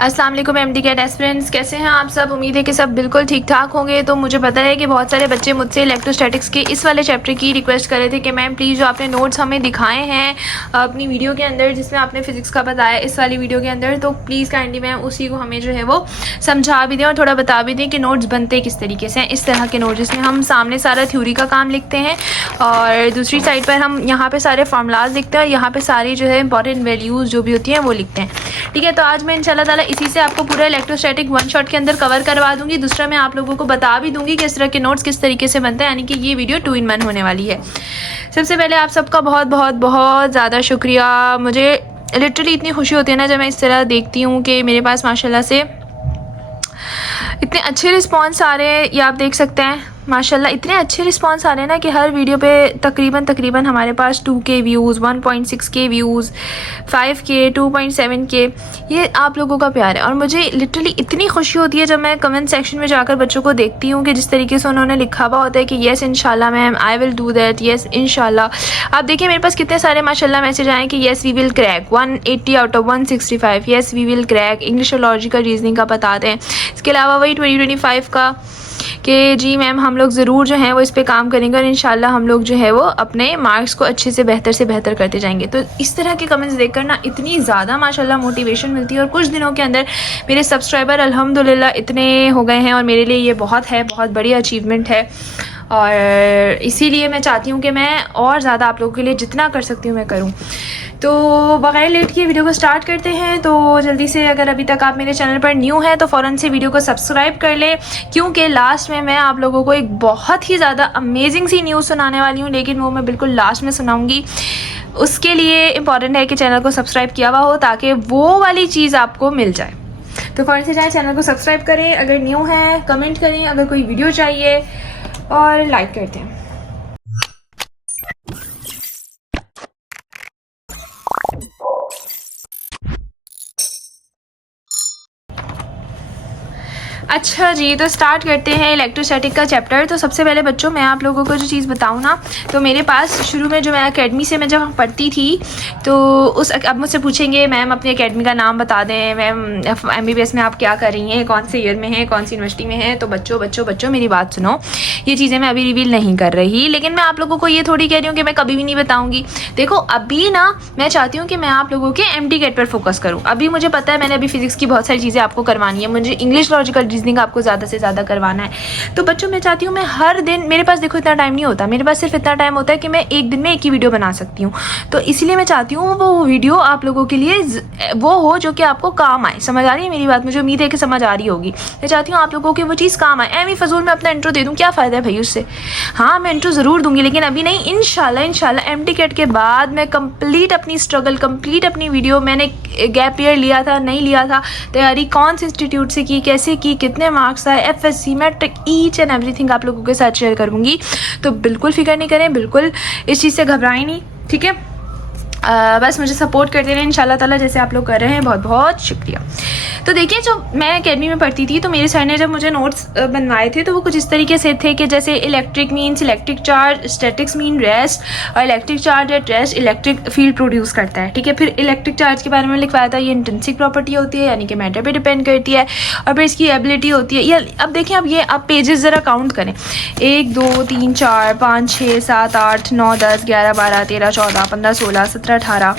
अस्सलाम वालेकुम MD cat aspirants, कैसे हैं आप सब। उम्मीद है कि सब बिल्कुल ठीक ठाक होंगे। तो मुझे पता है कि बहुत सारे बच्चे मुझसे इलेक्ट्रोस्टैटिक्स के इस वाले चैप्टर की रिक्वेस्ट कर रहे थे कि मैम प्लीज़ जो आपने नोट्स हमें दिखाए हैं अपनी वीडियो के अंदर, जिसमें आपने फिजिक्स का बताया इस वाली वीडियो के अंदर, तो प्लीज़ काइंडली मैम उसी को हमें जो है वो समझा भी दें और थोड़ा बता भी दें कि नोट्स बनते किस तरीके से हैं। इस तरह के नोट्स जिसमें हम सामने सारा थ्योरी का काम लिखते हैं और दूसरी साइड पर हम यहाँ पे सारे फार्मूलाज लिखते हैं और यहाँ पे सारी जो है इंपॉर्टेंट वैल्यूज़ जो भी होती हैं वो लिखते हैं। ठीक है, तो आज मैं इंशाल्लाह ताला इसी से आपको पूरा इलेक्ट्रोस्टैटिक वन शॉट के अंदर कवर करवा दूंगी। दूसरा मैं आप लोगों को बता भी दूंगी कि इस तरह के नोट्स किस तरीके से बनते हैं, यानी कि ये वीडियो 2 in 1 होने वाली है। सबसे पहले आप सबका बहुत बहुत बहुत ज़्यादा शुक्रिया। मुझे लिटरली इतनी खुशी होती है ना जब मैं इस तरह देखती हूँ कि मेरे पास माशाल्लाह से इतने अच्छे रिस्पॉन्स आ रहे हैं। ये आप देख सकते हैं माशाल्लाह इतने अच्छे रिस्पॉन्स आ रहे हैं ना कि हर वीडियो पे तकरीबन हमारे पास 2K views, 1.6K views, 5K, 2.7K, ये आप लोगों का प्यार है। और मुझे लिटरली इतनी खुशी होती है जब मैं कमेंट सेक्शन में जाकर बच्चों को देखती हूँ कि जिस तरीके से उन्होंने लिखा हुआ होता है कि येस इंशाल्लाह ma'am, I will do that, yes इंशाल्लाह। आप देखिए मेरे पास कितने सारे माशाल्लाह मैसेज आए कि yes we will crack 180 out of 165, yes we will crack. English और लॉजिकल रीजनिंग का बता दें। इसके अलावा वही 2025 का कि जी मैम हम लोग ज़रूर जो है वो इस पे काम करेंगे और इंशाल्लाह हम लोग जो है वो अपने मार्क्स को अच्छे से बेहतर करते जाएंगे। तो इस तरह के कमेंट्स देखकर ना इतनी ज़्यादा माशाल्लाह मोटिवेशन मिलती है। और कुछ दिनों के अंदर मेरे सब्सक्राइबर अल्हम्दुलिल्लाह इतने हो गए हैं और मेरे लिए ये बहुत बड़ी अचीवमेंट है। और इसीलिए मैं चाहती हूँ कि मैं और ज़्यादा आप लोगों के लिए जितना कर सकती हूँ मैं करूँ। तो बगैर लेट किए वीडियो को स्टार्ट करते हैं। तो जल्दी से अगर अभी तक आप मेरे चैनल पर न्यू हैं तो फ़ौरन से वीडियो को सब्सक्राइब कर लें, क्योंकि लास्ट में मैं आप लोगों को एक बहुत ही ज़्यादा अमेजिंग सी न्यूज़ सुनाने वाली हूँ, लेकिन वो मैं बिल्कुल लास्ट में सुनाऊँगी। उसके लिए इम्पॉर्टेंट है कि चैनल को सब्सक्राइब किया हुआ हो ताकि वो वाली चीज़ आपको मिल जाए। तो फ़ौरन से जाएँ, चैनल को सब्सक्राइब करें, अगर न्यू है कमेंट करें, अगर कोई वीडियो चाहिए और लाइक करते हैं। अच्छा जी, तो स्टार्ट करते हैं इलेक्ट्रोस्टैटिक का चैप्टर। तो सबसे पहले बच्चों मैं आप लोगों को जो चीज़ बताऊँ ना, तो मेरे पास शुरू में जो मैं अकेडमी से मैं जब पढ़ती थी तो अब मुझसे पूछेंगे मैम अपनी अकेडमी का नाम बता दें, मैम MBBS में आप क्या कर रही हैं, कौन से ईयर में हैं, कौन सी यूनिवर्सिटी में हैं। तो बच्चों मेरी बात सुनो, ये चीज़ें मैं अभी रिवील नहीं कर रही, लेकिन मैं आप लोगों को ये थोड़ी कह रही हूँ कि मैं कभी भी नहीं बताऊँगी। देखो अभी ना मैं चाहती हूँ कि मैं आप लोगों के MD कैट पर फोकस करूँ। अभी मुझे पता है मैंने अभी फिजिक्स की बहुत सारी चीज़ें आपको करवानी है, मुझे इंग्लिश लॉजिकल रीजनिंग आपको ज़्यादा से ज़्यादा करवाना है। तो बच्चों मैं चाहती हूँ मैं हर दिन, मेरे पास देखो इतना टाइम नहीं होता, मेरे पास सिर्फ इतना टाइम होता है कि मैं एक दिन में एक ही वीडियो बना सकती हूँ। तो इसलिए मैं चाहती हूँ वो वीडियो आप लोगों के लिए वो हो जो कि आपको काम आए। समझ आ रही है मेरी बात? मुझे उम्मीद है कि समझ आ रही होगी। मैं चाहती हूँ आप लोगों की वो चीज़ काम आए। एमी फजूल में अपना इंट्रो दे दूँ, क्या फ़ायदा है भाई उससे। हाँ मैं इंट्रो ज़रूर दूँगी, लेकिन अभी नहीं। इंशाल्लाह MD कैट के बाद मैं कंप्लीट अपनी स्ट्रगल, कंप्लीट अपनी वीडियो, मैंने गैप ईयर लिया था नहीं लिया था, तैयारी कौन से इंस्टीट्यूट से की, कैसे की, कितने मार्क्स आए, FSC matric, each and everything आप लोगों के साथ शेयर करूँगी। तो बिल्कुल फिक्र नहीं करें, बिल्कुल इस चीज़ से घबराएं नहीं, ठीक है। बस मुझे सपोर्ट करते रहे इंशाल्लाह ताला, जैसे आप लोग कर रहे हैं। बहुत बहुत शुक्रिया। तो देखिए जो मैं अकेडमी में पढ़ती थी तो मेरे सर ने जब मुझे नोट्स बनवाए थे तो वो कुछ इस तरीके से थे कि जैसे electric means electric charge, statics mean rest, और electric charge at rest electric field produce करता है। ठीक है, फिर इलेक्ट्रिक चार्ज के बारे में लिखवाया था, ये इंट्रिंसिक प्रॉपर्टी होती है, यानी कि मैटर पे डिपेंड करती है, और फिर इसकी एबिलिटी होती है। ये अब देखिए, अब ये आप पेजेस ज़रा काउंट करें, 1 2 3 4 5 6 7 8 9 10 11 12 13 14 15 16 17 18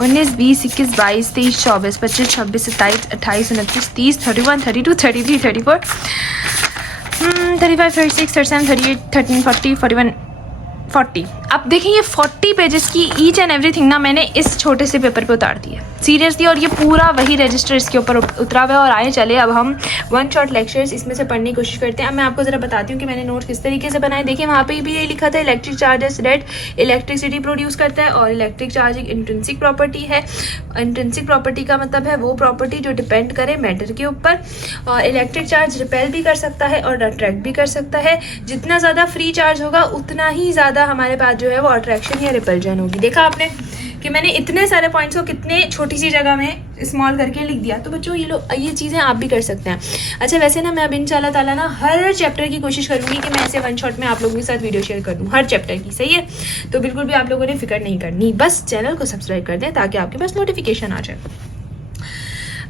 19 20 21 22 23 24 25 26 27 28 29 30 31 32 33 34 35 36 37 38 13 40 41 40। अब देखिए ये 40 पेजेस की ईच एंड एवरीथिंग ना मैंने इस छोटे से पेपर पे उतार दी है सीरियसली, और ये पूरा वही रजिस्टर इसके ऊपर उतरा हुआ है। और आए चले अब हम वन शॉट लेक्चर्स इसमें से पढ़ने की कोशिश करते हैं। अब मैं आपको ज़रा बताती हूँ कि मैंने नोट किस तरीके से बनाए। देखिए वहाँ पे भी ये लिखा था electric charges red electricity produce करता है, और इलेक्ट्रिक चार्ज एक इंट्रिंसिक प्रॉपर्टी है। इंट्रिंसिक प्रॉपर्टी का मतलब है वो प्रॉपर्टी जो डिपेंड करे मैटर के ऊपर, और इलेक्ट्रिक चार्ज रिपेल भी कर सकता है और अट्रैक्ट भी कर सकता है। जितना ज़्यादा फ्री चार्ज होगा उतना ही ज़्यादा हमारे पास जो है वो अट्रैक्शन या रिपल्जन होगी। देखा आपने कि मैंने इतने सारे पॉइंट्स को कितने छोटी सी जगह में स्मॉल करके लिख दिया। तो बच्चों ये चीज़ें आप भी कर सकते हैं। अच्छा वैसे ना मैं अब इंशाल्लाह ताला ना हर चैप्टर की कोशिश करूँगी कि मैं ऐसे वन शॉट में आप लोगों के साथ वीडियो शेयर कर दूँ हर चैप्टर की, सही है। तो बिल्कुल भी आप लोगों ने फिक्र नहीं करनी, बस चैनल को सब्सक्राइब कर दें ताकि आपके पास नोटिफिकेशन आ जाए।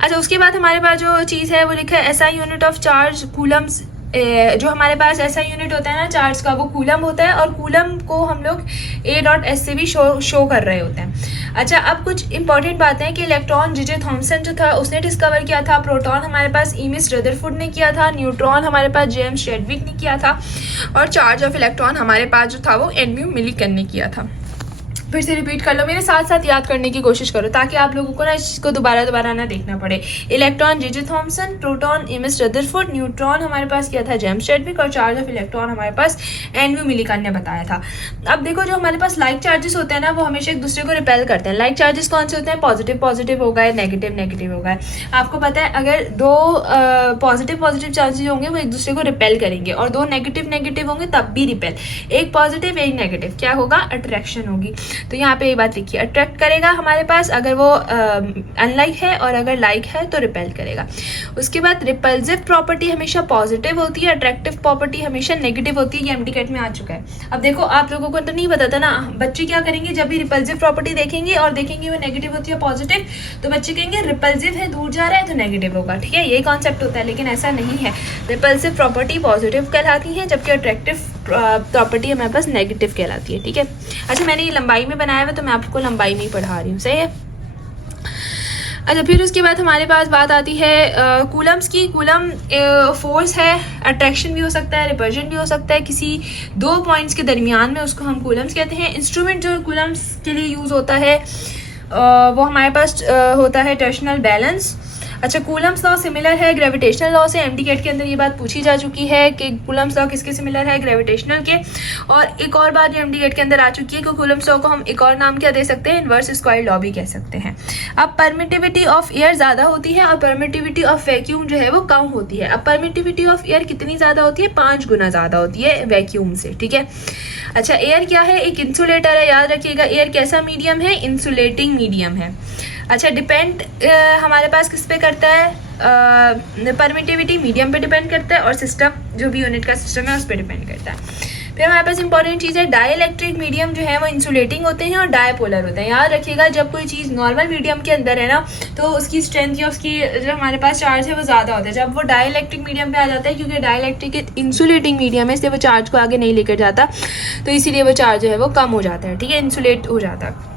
अच्छा, उसके बाद हमारे पास जो चीज़ है वो लिखा है SI unit of charge Coulomb's. जो हमारे पास ऐसा यूनिट होता है ना चार्ज का, वो कूलम होता है, और कूलम को हम लोग A.S से भी शो कर रहे होते हैं। अच्छा, अब कुछ इंपॉर्टेंट बातें हैं कि इलेक्ट्रॉन J.J. थॉमसन जो था उसने डिस्कवर किया था, प्रोटॉन हमारे पास E.M.S. रदरफोर्ड ने किया था, न्यूट्रॉन हमारे पास James चैडविक ने किया था, और चार्ज ऑफ इलेक्ट्रॉन हमारे पास जो था वो N.M. मिलीकन ने किया था। फिर से रिपीट कर लो, मेरे साथ साथ याद करने की कोशिश करो ताकि आप लोगों को ना इस चीज़ को दोबारा ना देखना पड़े। Electron J.J. Thomson, proton E.M.S. Rutherford, neutron हमारे पास किया था जेम्स चैडविक, और चार्ज ऑफ इलेक्ट्रॉन हमारे पास N.V. मिलीकन ने बताया था। अब देखो, जो हमारे पास लाइक चार्जेस होते हैं ना वो हमेशा एक दूसरे को रिपेल करते हैं। लाइक चार्जेस कौन से होते हैं? पॉजिटिव पॉजिटिव हो गए, नेगेटिव नेगेटिव हो गए। आपको पता है अगर दो पॉजिटिव चार्जेस होंगे वो एक दूसरे को रिपेल करेंगे, और दो नेगेटिव नेगेटिव होंगे तब भी रिपेल। एक पॉजिटिव एक नेगेटिव, क्या होगा? अट्रैक्शन होगी। तो यहाँ पे ये बात लिखिए, अट्रैक्ट करेगा हमारे पास अगर वो अनलाइक है, और अगर लाइक है तो रिपेल करेगा। उसके बाद रिपल्सिव प्रॉपर्टी हमेशा पॉजिटिव होती है, अट्रैक्टिव प्रॉपर्टी हमेशा नेगेटिव होती है। ये MTCAT में आ चुका है। अब देखो, आप लोगों को तो नहीं पता था ना, बच्चे क्या करेंगे जब भी रिपल्सिव प्रॉपर्टी देखेंगे और देखेंगे वो नेगेटिव होती है पॉजिटिव, तो बच्चे कहेंगे रिपल्सिव है, दूर जा रहा है तो नेगेटिव होगा। ठीक है, यही कॉन्सेप्ट होता है, लेकिन ऐसा नहीं है। रिपल्सिव प्रॉपर्टी पॉजिटिव कहलाती है, जबकि अट्रैक्टिव प्रॉपर्टी हमारे पास नेगेटिव कहलाती है। ठीक है। अच्छा, मैंने ये लंबाई में बनाया हुआ तो मैं आपको लंबाई में ही पढ़ा रही हूँ, सही है। अच्छा, फिर उसके बाद हमारे पास बात आती है कूलम्स की। कूलम फोर्स है, अट्रैक्शन भी हो सकता है, रिपल्जन भी हो सकता है, किसी दो पॉइंट्स के दरमियान में, उसको हम कूलम्स कहते हैं। इंस्ट्रूमेंट जो कूलम्स के लिए यूज़ होता है वो हमारे पास होता है टर्शनल बैलेंस। अच्छा, कूलम्स लॉ सिमिलर है ग्रेविटेशनल लॉ से। MTCAT के अंदर ये बात पूछी जा चुकी है कि कूलम्स लॉ किसके सिमिलर है? ग्रेविटेशनल के। और एक और बात जो MTCAT के अंदर आ चुकी है कि कूलम्स लॉ को हम एक और नाम क्या दे सकते हैं? इनवर्स स्क्वायर लॉ भी कह सकते हैं। अब परमिटिविटी ऑफ एयर ज़्यादा होती है और परमिटिविटी ऑफ वैक्यूम जो है वो कम होती है। अब परमिटिविटी ऑफ एयर कितनी ज़्यादा होती है? 5 गुना ज़्यादा होती है वैक्यूम से। ठीक है। अच्छा, एयर क्या है? एक इंसुलेटर है, याद रखिएगा। एयर कैसा मीडियम है? इंसुलेटिंग मीडियम है। अच्छा, डिपेंड हमारे पास किस पे करता है? परमिटिविटी मीडियम पे डिपेंड करता है, और सिस्टम जो भी यूनिट का सिस्टम है उस पर डिपेंड करता है। फिर हमारे पास इंपॉर्टेंट चीज़ है डाइइलेक्ट्रिक मीडियम जो है वो इंसुलेटिंग होते हैं और डायपोलर होते हैं। याद रखिएगा, जब कोई चीज़ नॉर्मल मीडियम के अंदर है ना तो उसकी स्ट्रेंथ या उसकी जो हमारे पास चार्ज है वो ज़्यादा होता है। जब वो डाइइलेक्ट्रिक मीडियम पे आ जाता है, क्योंकि डाइइलेक्ट्रिक एक इंसुलेटिंग मीडियम है, इसलिए वो चार्ज को आगे नहीं लेकर जाता, तो इसीलिए वो चार्ज जो है वो कम हो जाता है। ठीक है, इंसुलेट हो जाता है।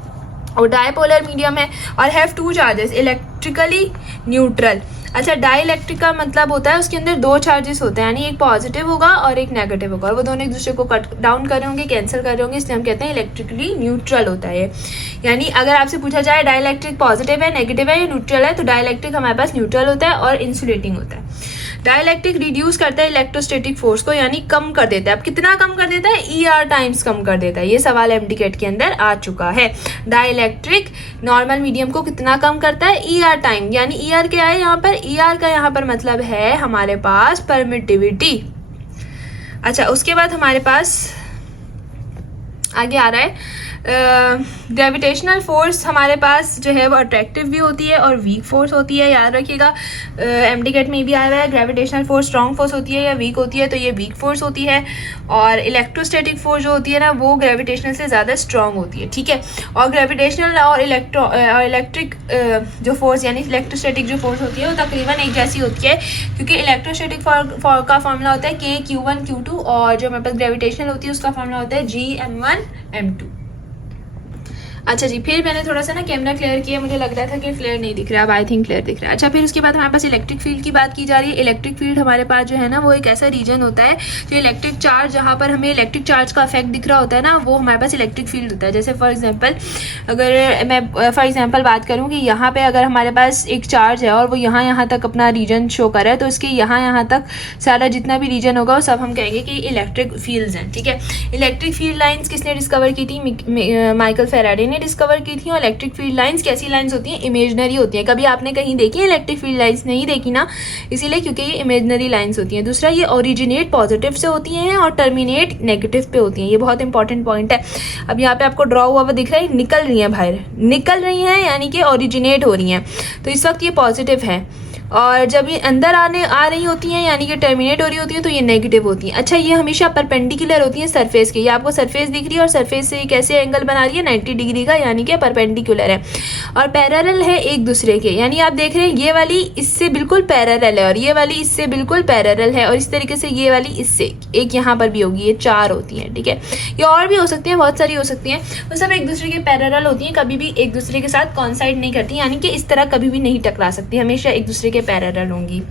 और डायपोलर मीडियम है और हैव 2 चार्जेस, इलेक्ट्रिकली न्यूट्रल। अच्छा, डाइइलेक्ट्रिक का मतलब होता है उसके अंदर 2 चार्जेस होते हैं, यानी एक पॉजिटिव होगा और एक नेगेटिव होगा, और वो दोनों एक दूसरे को कट डाउन कर रहे होंगे, कैंसिल कर रहे होंगे, इसलिए हम कहते हैं इलेक्ट्रिकली न्यूट्रल होता है। यानी अगर आपसे पूछा जाए डाइइलेक्ट्रिक पॉजिटिव है, नेगेटिव है या न्यूट्रल है, तो डाइइलेक्ट्रिक हमारे पास न्यूट्रल होता है और इंसुलेटिंग होता है। डाइइलेक्ट्रिक रिड्यूस करता है इलेक्ट्रोस्टैटिक फोर्स को, यानी कम कर देता है। अब कितना कम कर देता है? ER टाइम्स कम कर देता है। ये सवाल MTCAT के अंदर आ चुका है। डाइइलेक्ट्रिक नॉर्मल मीडियम को कितना कम करता है? ER time. यानी ER क्या है यहाँ पर? ER का यहाँ पर मतलब है हमारे पास परमिटिविटी। अच्छा, उसके बाद हमारे पास आगे आ रहा है ग्रेविटेशनल फोर्स हमारे पास जो है वो अट्रैक्टिव भी होती है और वीक फोर्स होती है। याद रखिएगा, MTCAT में भी आया हुआ है ग्रेविटेशनल फोर्स स्ट्रॉन्ग फोर्स होती है या वीक होती है, तो ये वीक फोर्स होती है। और इलेक्ट्रोस्टैटिक फोर्स जो होती है ना वो ग्रेविटेशनल से ज़्यादा स्ट्रॉन्ग होती है। ठीक है। और ग्रेविटेशनल और इलेक्ट्रिक जो फोर्स यानी इलेक्ट्रोस्टैटिक जो फोर्स होती है वो तकरीबन एक जैसी होती है, क्योंकि इलेक्ट्रोस्टैटिक का फॉर्मूला होता है K Q1 Q2, और जो हमारे पास ग्रेविटेशनल होती है उसका फॉर्मूला होता है G M1 M2। अच्छा जी, फिर मैंने थोड़ा सा ना कैमरा क्लियर किया, मुझे लग रहा था कि क्लियर नहीं दिख रहा, अब आई थिंक क्लियर दिख रहा है। अच्छा, फिर उसके बाद हमारे पास इलेक्ट्रिक फील्ड की बात की जा रही है। इलेक्ट्रिक फील्ड हमारे पास जो है ना वो एक ऐसा रीजन होता है जो इलेक्ट्रिक चार्ज, जहाँ पर हमें इलेक्ट्रिक चार्ज का इफेक्ट दिख रहा होता है ना, वो हमारे पास इलेक्ट्रिक फील्ड होता है। जैसे फॉर एग्जाम्पल, अगर मैं फॉर एग्जाम्पल बात करूँ कि यहाँ पर अगर हमारे पास एक चार्ज है और वो यहाँ तक अपना रीजन शो कर रहा है, तो इसके यहाँ तक सारा जितना भी रीजन होगा वो सब हम कहेंगे कि इलेक्ट्रिक फील्ड्स हैं। ठीक है। इलेक्ट्रिक फील्ड लाइन्स किसने डिस्कवर की थी? माइकल फेराडे ने डिस्कवर की थी। इलेक्ट्रिक फील्ड लाइंस कैसी लाइंस होती हैं? इमेजिनरी होती हैं। कभी आपने कहीं देखी है इलेक्ट्रिक फील्ड लाइंस? नहीं देखी ना, इसीलिए क्योंकि ये इमेजिनरी लाइंस होती हैं। दूसरा, ये ओरिजिनेट पॉजिटिव से होती हैं और टर्मिनेट नेगेटिव पे होती हैं। ये बहुत इंपॉर्टेंट पॉइंट है। अब यहाँ पे आपको ड्रॉ हुआ दिख रहा है, निकल रही हैं बाहर, निकल रही हैं यानी कि ओरिजिनेट हो रही हैं, तो इस वक्त ये पॉजिटिव है। और जब ये अंदर आ रही होती हैं यानी कि टर्मिनेट हो रही होती हैं तो ये नेगेटिव होती हैं। अच्छा, ये हमेशा परपेंडिकुलर होती हैं सरफेस के। ये आपको सरफेस दिख रही है और सरफेस से कैसे एंगल बना रही है 90 डिग्री का, यानी कि परपेंडिकुलर है और पैरेलल है एक दूसरे के। यानी आप देख रहे हैं ये वाली इससे बिल्कुल पैरेलल है और ये वाली इससे बिल्कुल पैरेलल है और इस तरीके से ये वाली इससे एक यहाँ पर भी होगी। ये 4 होती हैं, ठीक है। ये और भी हो सकती हैं, बहुत सारी हो सकती हैं, वो सब एक दूसरे के पैरेलल होती हैं, कभी भी एक दूसरे के साथ कॉन्साइड नहीं करती, यानी कि इस तरह कभी भी नहीं टकरा सकती, हमेशा एक दूसरे के पैरेलल होंगी।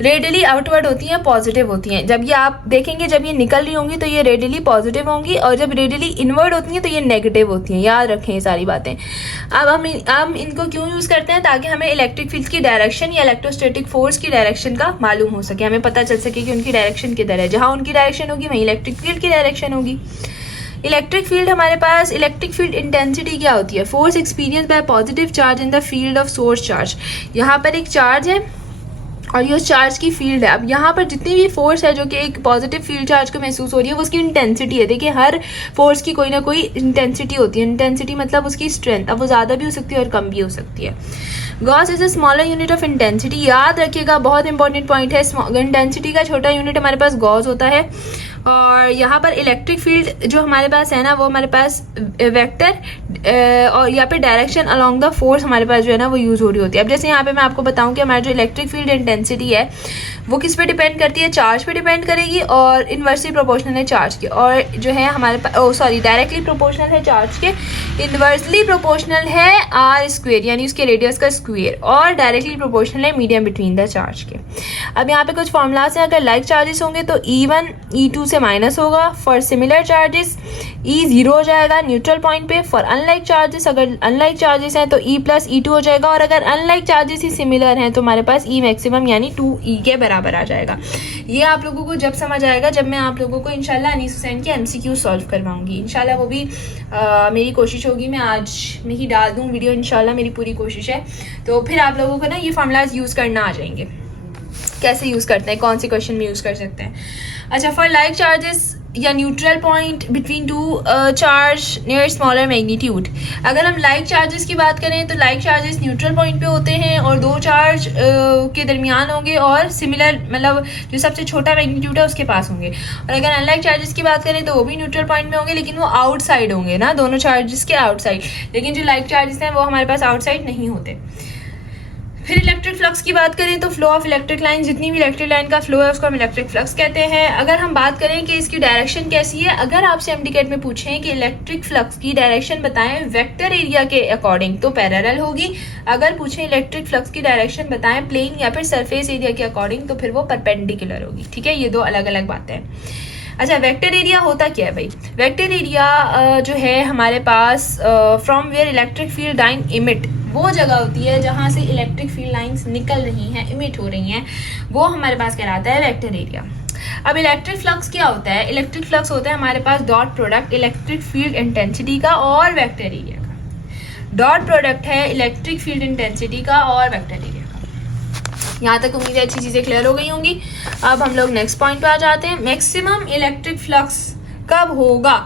रेडियली आउटवर्ड होती हैं, पॉजिटिव होती हैं। जब ये आप देखेंगे जब ये निकल रही होंगी तो ये रेडियली पॉजिटिव होंगी और जब रेडियली इनवर्ड होती हैं तो ये नेगेटिव होती हैं। याद रखें ये सारी बातें। अब हम इनको क्यों यूज़ करते हैं? ताकि हमें इलेक्ट्रिक फील्ड की डायरेक्शन या इलेक्ट्रोस्टैटिक फोर्स की डायरेक्शन का मालूम हो सके, हमें पता चल सके कि उनकी डायरेक्शन किधर है। जहाँ उनकी डायरेक्शन होगी वहीं इलेक्ट्रिक फील्ड की डायरेक्शन होगी। इलेक्ट्रिक फील्ड हमारे पास इलेक्ट्रिक फील्ड इंटेंसिटी क्या होती है? Force experience by positive charge in the field of source charge. यहाँ पर एक चार्ज है और ये उस चार्ज की फील्ड है। अब यहाँ पर जितनी भी फोर्स है जो कि एक पॉजिटिव फील्ड चार्ज को महसूस हो रही है वो उसकी इंटेंसिटी है। देखिए हर फोर्स की कोई ना कोई इंटेंसिटी होती है। इंटेंसिटी मतलब उसकी स्ट्रेंथ, अब वो ज़्यादा भी हो सकती है और कम भी हो सकती है। Gauss is a smaller unit of intensity. याद रखिएगा, बहुत इंपॉर्टेंट पॉइंट है। इंटेंसिटी का छोटा यूनिट हमारे पास गॉस होता है और यहाँ पर इलेक्ट्रिक फील्ड जो हमारे पास है ना वो हमारे पास वेक्टर और यहाँ पे डायरेक्शन अलोंग द फोर्स हमारे पास जो है ना वो यूज़ हो रही होती है। अब जैसे यहाँ पे मैं आपको बताऊँ कि हमारी जो इलेक्ट्रिक फील्ड इंटेंसिटी है वो किस पे डिपेंड करती है? चार्ज पे डिपेंड करेगी और इन्वर्सली प्रोपोर्शनल है चार्ज के, और जो है हमारे पास डायरेक्टली प्रोपोर्शनल है चार्ज के, इन्वर्सली प्रोपोर्शनल है आर स्क्वेयर यानी उसके रेडियस का स्क्वेयर, और डायरेक्टली प्रोपोर्शनल है मीडियम बिटवीन द चार्ज के। अब यहाँ पे कुछ फॉर्मूलाज हैं। अगर लाइक चार्जेस होंगे तो E1 E2 से माइनस होगा। फॉर सिमिलर चार्जेस E 0 हो जाएगा न्यूट्रल पॉइंट पे। फॉर अनलाइक चार्जेस, अगर अनलाइक चार्जेस हैं तो E प्लस E2 हो जाएगा, और अगर अनलाइक चार्जेस ही सिमिलर हैं तो हमारे पास E मैक्सिमम यानी 2E के बराबर आ जाएगा। ये आप लोगों को जब समझ आएगा जब मैं आप लोगों को इंशाल्लाह अनीस हुसैन के MCQ सॉल्व करवाऊंगी। इंशाल्लाह वो भी मेरी कोशिश होगी, मैं आज में ही डाल दूँ वीडियो, इंशाल्लाह मेरी पूरी कोशिश है। तो फिर आप लोगों को ना ये फॉर्मूलाज यूज़ करना आ जाएंगे, कैसे यूज़ करते हैं, कौन से क्वेश्चन में यूज़ कर सकते हैं। अच्छा, फॉर लाइक चार्जेस या neutral point between two charge near smaller magnitude. अगर हम लाइक चार्जेस की बात करें तो लाइक चार्जेस न्यूट्रल पॉइंट पे होते हैं और दो चार्ज के दरमियान होंगे और सिमिलर मतलब जो सबसे छोटा मैग्नीट्यूड है उसके पास होंगे। और अगर अनलाइक चार्जेस की बात करें तो वो भी न्यूट्रल पॉइंट में होंगे लेकिन वो आउटसाइड होंगे ना, दोनों चार्जेस के आउटसाइड। लेकिन जो लाइक चार्जेस हैं वो हमारे पास आउटसाइड नहीं होते। फिर इलेक्ट्रिक फ्लक्स की बात करें तो फ्लो ऑफ इलेक्ट्रिक लाइन, जितनी भी इलेक्ट्रिक लाइन का फ्लो है उसको हम इलेक्ट्रिक फ्लक्स कहते हैं। अगर हम बात करें कि इसकी डायरेक्शन कैसी है, अगर आपसे एमडीकेट में पूछें कि इलेक्ट्रिक फ्लक्स की डायरेक्शन बताएं वेक्टर एरिया के अकॉर्डिंग तो पैरेलल होगी। अगर पूछें इलेक्ट्रिक फ्लक्स की डायरेक्शन बताएं प्लेन या फिर सरफेस एरिया के अकॉर्डिंग तो फिर वो परपेंडिकुलर होगी। ठीक है, ये दो अलग अलग बातें हैं। अच्छा, वेक्टर एरिया होता क्या है भाई? वेक्टर एरिया जो है हमारे पास from where electric field line emit, वो जगह होती है जहाँ से इलेक्ट्रिक फील्ड लाइंस निकल रही हैं, इमिट हो रही हैं, वो हमारे पास कहलाता है वेक्टर एरिया। अब इलेक्ट्रिक फ्लक्स क्या होता है? इलेक्ट्रिक फ्लक्स होता है हमारे पास dot product electric field intensity का और वेक्टर एरिया का। डॉट प्रोडक्ट है इलेक्ट्रिक फील्ड इंटेंसिटी का और वेक्टर एरिया का। यहाँ तक उम्मीद है अच्छी चीज़ें क्लियर हो गई होंगी। अब हम लोग नेक्स्ट पॉइंट पे आ जाते हैं। मैक्सिमम इलेक्ट्रिक फ्लक्स कब होगा?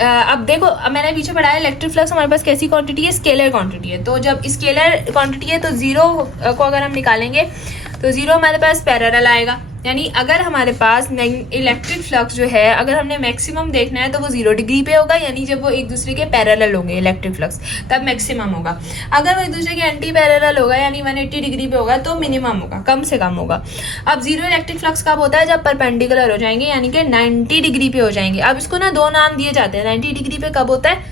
अब देखो, अब मैंने पीछे पढ़ा है इलेक्ट्रिक फ्लक्स हमारे पास कैसी क्वांटिटी है? स्केलर क्वांटिटी है। तो जब स्केलर क्वांटिटी है तो जीरो को अगर हम निकालेंगे तो जीरो हमारे पास पैरेलल आएगा। यानी अगर हमारे पास इलेक्ट्रिक फ्लक्स जो है अगर हमने मैक्सिमम देखना है तो वो 0 डिग्री पे होगा, यानी जब वो एक दूसरे के पैरेलल होंगे इलेक्ट्रिक फ्लक्स तब मैक्सिमम होगा। अगर वो एक दूसरे के एंटी पैरेलल होगा यानी 180 डिग्री पे होगा तो मिनिमम होगा, कम से कम होगा। अब जीरो इलेक्ट्रिक फ्लक्स कब होता है? जब परपेंडिकुलर हो जाएंगे यानी कि 90 डिग्री पे हो जाएंगे। अब इसको ना दो नाम दिए जाते हैं। 90 डिग्री पे कब होता है?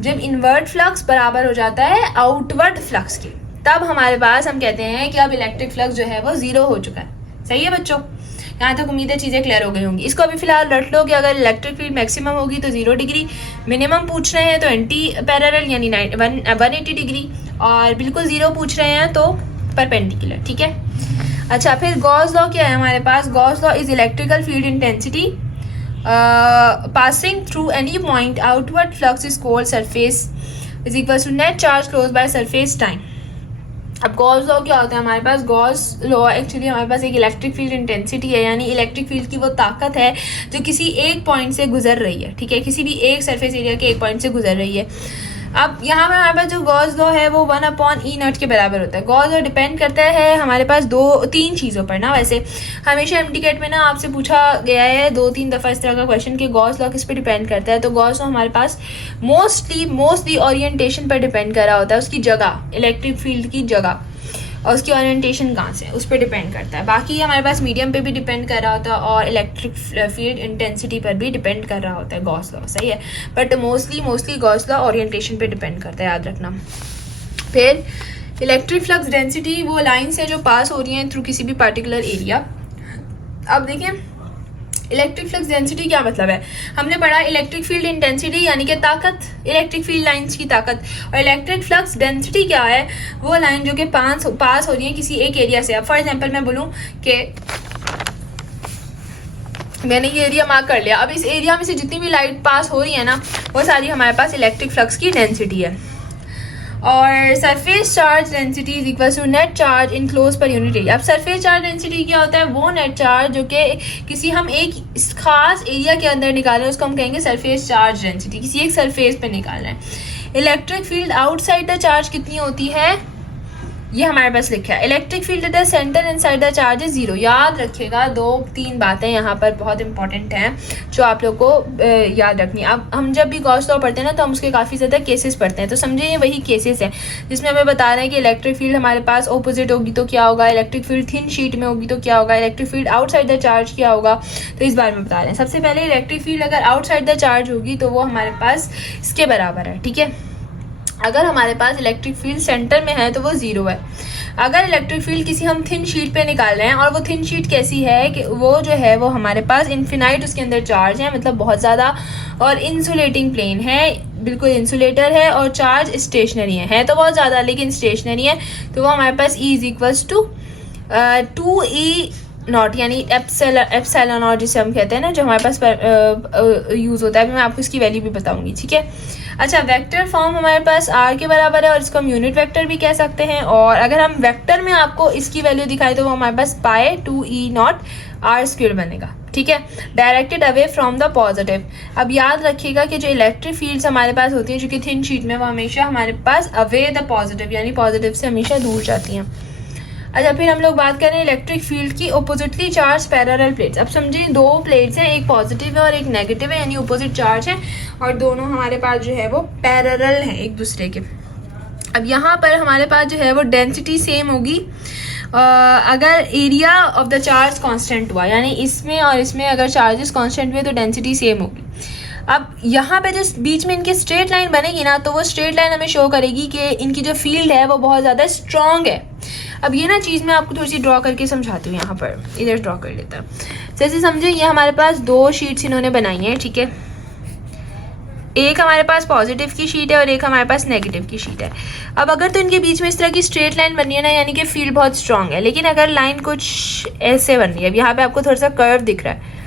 जब इनवर्ट फ्लक्स बराबर हो जाता है आउटवर्ड फ्लक्स के, तब हमारे पास हम कहते हैं कि अब इलेक्ट्रिक फ्लक्स जो है वो 0 हो चुका है। सही है बच्चों, यहाँ तक उम्मीद है चीज़ें क्लियर हो गई होंगी। इसको अभी फिलहाल रट लो कि अगर इलेक्ट्रिक फील्ड मैक्सिमम होगी तो 0 डिग्री, मिनिमम पूछ रहे हैं तो एंटी पैरेलल यानी 180 डिग्री, और बिल्कुल 0 पूछ रहे हैं तो परपेंडिकुलर। ठीक है। अच्छा, फिर गॉस लॉ क्या है हमारे पास? Gauss law is electrical field intensity passing through any point outward flux is called surface is equals to net charge close by surface time। अब गॉस लॉ क्या होता है हमारे पास? गॉस लॉ एक्चुअली हमारे पास एक इलेक्ट्रिक फील्ड इंटेंसिटी है, यानी इलेक्ट्रिक फील्ड की वो ताकत है जो किसी एक पॉइंट से गुजर रही है। ठीक है, किसी भी एक सरफेस एरिया के एक पॉइंट से गुजर रही है। अब यहाँ पर हमारे पास जो गॉस लॉ है वो 1/E0 के बराबर होता है। गॉस लॉ डिपेंड करता है हमारे पास 2-3 चीज़ों पर ना। वैसे हमेशा MTCAT में ना आपसे पूछा गया है 2-3 दफ़ा इस तरह का क्वेश्चन कि गॉस लॉ किस पे डिपेंड करता है। तो गॉस लॉ हमारे पास मोस्टली ओरिएंटेशन पर डिपेंड कर रहा होता है, उसकी जगह, इलेक्ट्रिक फील्ड की जगह और उसकी ओरिएंटेशन कहाँ से, उस पर डिपेंड करता है। बाकी हमारे पास मीडियम पे भी डिपेंड कर रहा होता है और इलेक्ट्रिक फील्ड इंटेंसिटी पर भी डिपेंड कर रहा होता है गॉस लॉ, सही है। But mostly Gauss law orientation पे डिपेंड करता है, याद रखना। फिर इलेक्ट्रिक फ्लक्स डेंसिटी वो लाइन्स हैं जो पास हो रही हैं थ्रू किसी भी पर्टिकुलर एरिया। अब देखिए इलेक्ट्रिक फ्लक्स डेंसिटी क्या मतलब है, हमने पढ़ा इलेक्ट्रिक फील्ड इंटेंसिटी यानी कि ताकत, इलेक्ट्रिक फील्ड लाइंस की ताकत। और इलेक्ट्रिक फ्लक्स डेंसिटी क्या है, वो लाइन जो कि पास हो रही है किसी एक एरिया से। अब फॉर एग्जांपल मैं बोलूँ कि मैंने ये एरिया मार्क कर लिया, अब इस एरिया में से जितनी भी लाइट पास हो रही है ना वो सारी हमारे पास इलेक्ट्रिक फ्लक्स की डेंसिटी है। और surface charge density is equal to net charge enclosed per unit area. अब सरफेस चार्ज डेंसिटी क्या होता है, वो नेट चार्ज जो कि किसी हम एक खास एरिया के अंदर निकाल रहे हैं उसको हम कहेंगे सरफेस चार्ज डेंसिटी, किसी एक सरफेस पे निकाल रहे हैं। Electric field outside the charge कितनी होती है, ये हमारे पास लिखा है। Electric field at the centre inside the charge is 0। याद रखिएगा 2-3 बातें यहाँ पर बहुत इंपॉर्टेंट हैं जो आप लोग को याद रखनी है। अब हम जब भी गॉस लॉ पढ़ते हैं ना तो हम उसके काफ़ी ज़्यादा केसेस पढ़ते हैं, तो समझे ये वही केसेस हैं जिसमें हमें बता रहे हैं कि इलेक्ट्रिक फील्ड हमारे पास ऑपोजिट होगी तो क्या होगा, इलेक्ट्रिक फील्ड थिन शीट में होगी तो क्या होगा, electric field outside the charge क्या होगा। तो इस बारे में बता रहे हैं। सबसे पहले इलेक्ट्रिक फील्ड अगर आउटसाइड द चार्ज होगी तो वो हमारे पास इसके बराबर है, ठीक है। अगर हमारे पास इलेक्ट्रिक फील्ड सेंटर में है तो वो 0 है। अगर इलेक्ट्रिक फील्ड किसी हम थिन शीट पे निकाल रहे हैं और वो थिन शीट कैसी है कि वो जो है वो हमारे पास इन्फिनाइट उसके अंदर चार्ज है, मतलब बहुत ज़्यादा, और इंसुलेटिंग प्लेन है, बिल्कुल इंसुलेटर है, और चार्ज स्टेशनरी है तो बहुत ज़्यादा लेकिन स्टेशनरी है, तो वो हमारे पास E is equals to 2E0 यानी एप्सिलॉन नॉट जिसे हम कहते हैं ना, जो हमारे पास यूज़ होता है। मैं आपको इसकी वैल्यू भी बताऊंगी, ठीक है। अच्छा, वेक्टर फॉर्म हमारे पास r के बराबर है और इसको हम यूनिट वेक्टर भी कह सकते हैं। और अगर हम वेक्टर में आपको इसकी वैल्यू दिखाए तो वो हमारे पास पाई 2E0 r² बनेगा, ठीक है, directed away from the positive. अब याद रखिएगा कि जो इलेक्ट्रिक फील्ड्स हमारे पास होती हैं जो कि थिन शीट में, वो हमेशा हमारे पास अवे द पॉजिटिव यानी पॉजिटिव से हमेशा दूर जाती हैं। अच्छा, फिर हम लोग बात करें इलेक्ट्रिक फील्ड की ऑपोजिटली चार्ज पैरेलल प्लेट्स। अब समझिए 2 प्लेट्स हैं, एक पॉजिटिव है और एक नेगेटिव है, यानी ऑपोजिट चार्ज है और दोनों हमारे पास जो है वो पैरेलल हैं एक दूसरे के। अब यहाँ पर हमारे पास जो है वो डेंसिटी सेम होगी अगर area of the charge constant हुआ, यानी इसमें और इसमें अगर चार्जेस कांस्टेंट हुए तो डेंसिटी सेम होगी। अब यहाँ पे जो बीच में इनकी स्ट्रेट लाइन बनेगी ना, तो वो स्ट्रेट लाइन हमें शो करेगी कि इनकी जो फील्ड है वो बहुत ज़्यादा स्ट्रॉन्ग है। अब ये ना चीज़ मैं आपको थोड़ी सी ड्रॉ करके समझाती हूँ। यहाँ पर इधर ड्रॉ कर लेता हूँ। जैसे समझे ये हमारे पास 2 शीट्स इन्होंने बनाई हैं, ठीक है। एक हमारे पास पॉजिटिव की शीट है और एक हमारे पास नेगेटिव की शीट है। अब अगर तो इनके बीच में इस तरह की स्ट्रेट लाइन बनी है ना, यानी कि फील्ड बहुत स्ट्रॉन्ग है। लेकिन अगर लाइन कुछ ऐसे बन रही है, अब यहाँ पे आपको थोड़ा सा कर्व दिख रहा है,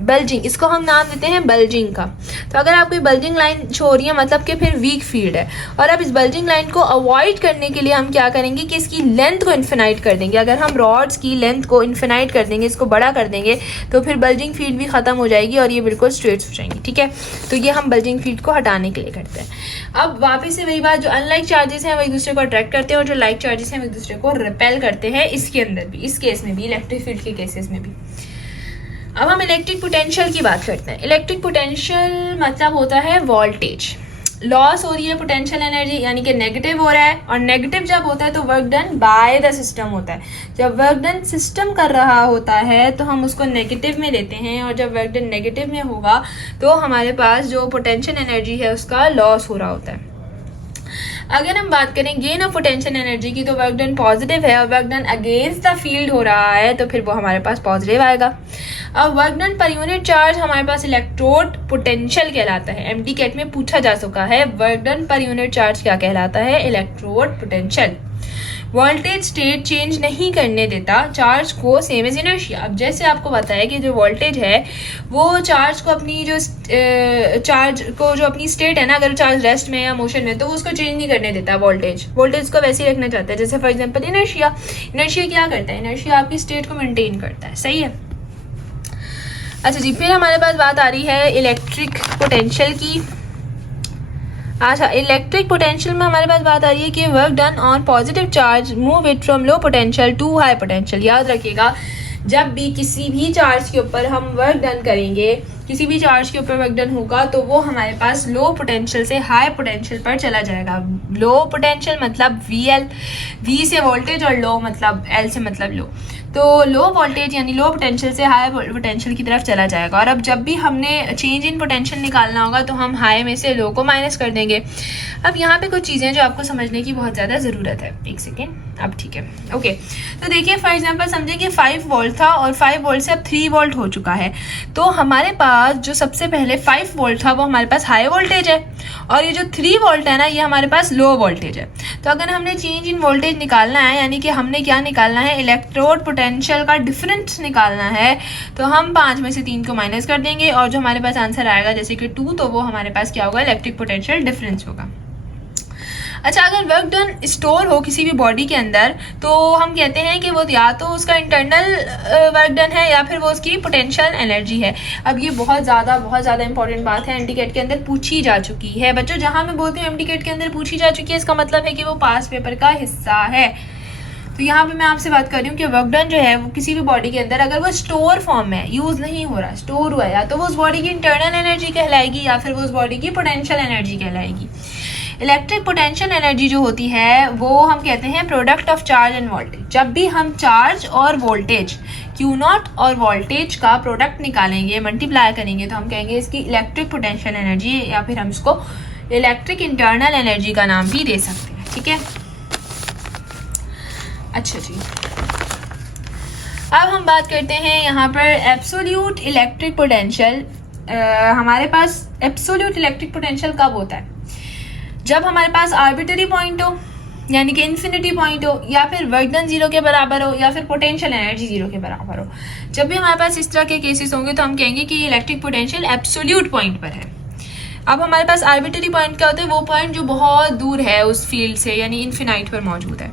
बल्जिंग, इसको हम नाम देते हैं बल्जिंग का। तो अगर आपको बल्जिंग लाइन शो रही है मतलब कि फिर वीक फील्ड है। और अब इस बल्जिंग लाइन को अवॉइड करने के लिए हम क्या करेंगे कि इसकी लेंथ को इन्फिनाइट कर देंगे। अगर हम रॉड्स की लेंथ को इन्फिनाइट कर देंगे, इसको बड़ा कर देंगे, तो फिर बल्जिंग फील्ड भी ख़त्म हो जाएगी और ये बिल्कुल स्ट्रेट हो जाएंगी, ठीक है। तो ये हम बल्जिंग फील्ड को हटाने के लिए करते हैं। अब वापस से वही बात, जो अनलाइक चार्जेस हैं वो एक दूसरे को अट्रैक्ट करते हैं और जो लाइक चार्जेस हैं वो एक दूसरे को रिपेल करते हैं। इसके अंदर भी, इस केस में भी, इलेक्ट्रिक फील्ड के केसेस में भी। अब हम इलेक्ट्रिक पोटेंशियल की बात करते हैं। इलेक्ट्रिक पोटेंशियल मतलब होता है वोल्टेज। लॉस हो रही है पोटेंशियल एनर्जी, यानी कि नेगेटिव हो रहा है, और नेगेटिव जब होता है तो work done by the system होता है। जब वर्क डन सिस्टम कर रहा होता है तो हम उसको नेगेटिव में लेते हैं, और जब वर्क डन नेगेटिव में होगा तो हमारे पास जो पोटेंशियल एनर्जी है उसका लॉस हो रहा होता है। अगर हम बात करें गेन ऑफ पोटेंशियल एनर्जी की, तो वर्क डन पॉजिटिव है और work done against the field हो रहा है, तो फिर वो हमारे पास पॉजिटिव आएगा। अब work done per unit charge हमारे पास इलेक्ट्रोड पोटेंशियल कहलाता है। MTCAT में पूछा जा चुका है, work done per unit charge क्या कहलाता है, electrode potential. Voltage state change नहीं करने देता चार्ज को, सेम एज इनर्शिया। अब जैसे आपको पता है कि जो वोल्टेज है वो चार्ज को अपनी जो अपनी स्टेट है ना, अगर चार्ज रेस्ट में या मोशन में, तो उसको चेंज नहीं करने देता वोल्टेज को वैसे ही रखना चाहता है। जैसे फॉर एग्जांपल इनर्शिया क्या करता है, इनर्शिया आपकी स्टेट को मेंटेन करता है, सही है। अच्छा जी, फिर हमारे पास बात आ रही है इलेक्ट्रिक पोटेंशियल की। अच्छा, इलेक्ट्रिक पोटेंशियल में हमारे पास बात आ रही है कि work done on positive charge move it from low potential to high potential. याद रखिएगा, जब भी किसी भी चार्ज के ऊपर हम वर्क डन करेंगे, किसी भी चार्ज के ऊपर वर्क डन होगा तो वो हमारे पास लो पोटेंशियल से हाई पोटेंशियल पर चला जाएगा। लो पोटेंशियल मतलब VL, V से वोल्टेज, और लो मतलब L से मतलब लो। तो लो वोल्टेज यानी लो पोटेंशियल से हाई पोटेंशियल की तरफ चला जाएगा। और अब जब भी हमने चेंज इन पोटेंशियल निकालना होगा तो हम हाई में से लो को माइनस कर देंगे। अब यहाँ पे कुछ चीज़ें जो आपको समझने की बहुत ज़्यादा ज़रूरत है। एक सेकेंड, अब ठीक है, ओके। तो देखिए फॉर एग्जांपल समझे कि 5 वोल्ट था और 5 वोल्ट से अब 3 वोल्ट हो चुका है। तो हमारे पास जो सबसे पहले 5 वोल्ट था वो हमारे पास हाई वोल्टेज है, और ये जो 3 वोल्ट है ना, ये हमारे पास लो वोल्टेज है। तो अगर हमने चेंज इन वोल्टेज निकालना है, यानी कि हमने क्या निकालना है, इलेक्ट्रोड पोटेंशियल का डिफरेंस निकालना है, तो हम 5 में से 3 को माइनस कर देंगे और जो हमारे पास आंसर आएगा जैसे कि 2, तो वो हमारे पास क्या होगा, इलेक्ट्रिक पोटेंशियल डिफरेंस होगा। अच्छा, अगर वर्क डन स्टोर हो किसी भी बॉडी के अंदर तो हम कहते हैं कि वो या तो उसका इंटरनल वर्क डन है या फिर वो उसकी पोटेंशियल एनर्जी है। अब ये बहुत ज़्यादा इंपॉर्टेंट बात है, एमटीकेट के अंदर पूछी जा चुकी है। बच्चों, जहाँ मैं बोलती हूँ एमटीकेट के अंदर पूछी जा चुकी है, इसका मतलब है कि वो पास पेपर का हिस्सा है। तो यहाँ पे मैं आपसे बात कर रही हूँ कि वर्क डन जो है वो किसी भी बॉडी के अंदर अगर वो स्टोर फॉर्म में यूज़ नहीं हो रहा, स्टोर हुआ है, या तो वो उस बॉडी की इंटरनल एनर्जी कहलाएगी या फिर वो उस बॉडी की पोटेंशियल एनर्जी कहलाएगी। इलेक्ट्रिक पोटेंशियल एनर्जी जो होती है वो हम कहते हैं product of charge and voltage. जब भी हम चार्ज और वोल्टेज Q0 और वोल्टेज का प्रोडक्ट निकालेंगे, मल्टीप्लाई करेंगे, तो हम कहेंगे इसकी इलेक्ट्रिक पोटेंशियल एनर्जी, या फिर हम इसको इलेक्ट्रिक इंटरनल एनर्जी का नाम भी दे सकते हैं। ठीक है, अच्छा जी। अब हम बात करते हैं यहाँ पर एब्सोल्यूट इलेक्ट्रिक पोटेंशियल। हमारे पास एब्सोल्यूट इलेक्ट्रिक पोटेंशियल कब होता है, जब हमारे पास आर्बिटरी पॉइंट हो, यानी कि इन्फिनिटी पॉइंट हो, या फिर वर्क डन 0 के बराबर हो, या फिर पोटेंशियल एनर्जी 0 के बराबर हो। जब भी हमारे पास इस तरह के केसेस होंगे तो हम कहेंगे कि इलेक्ट्रिक पोटेंशियल एब्सोल्यूट पॉइंट पर है। अब हमारे पास आर्बिटरी पॉइंट क्या होते हैं, वो पॉइंट जो बहुत दूर है उस फील्ड से, यानी इन्फिनाइट पर मौजूद है।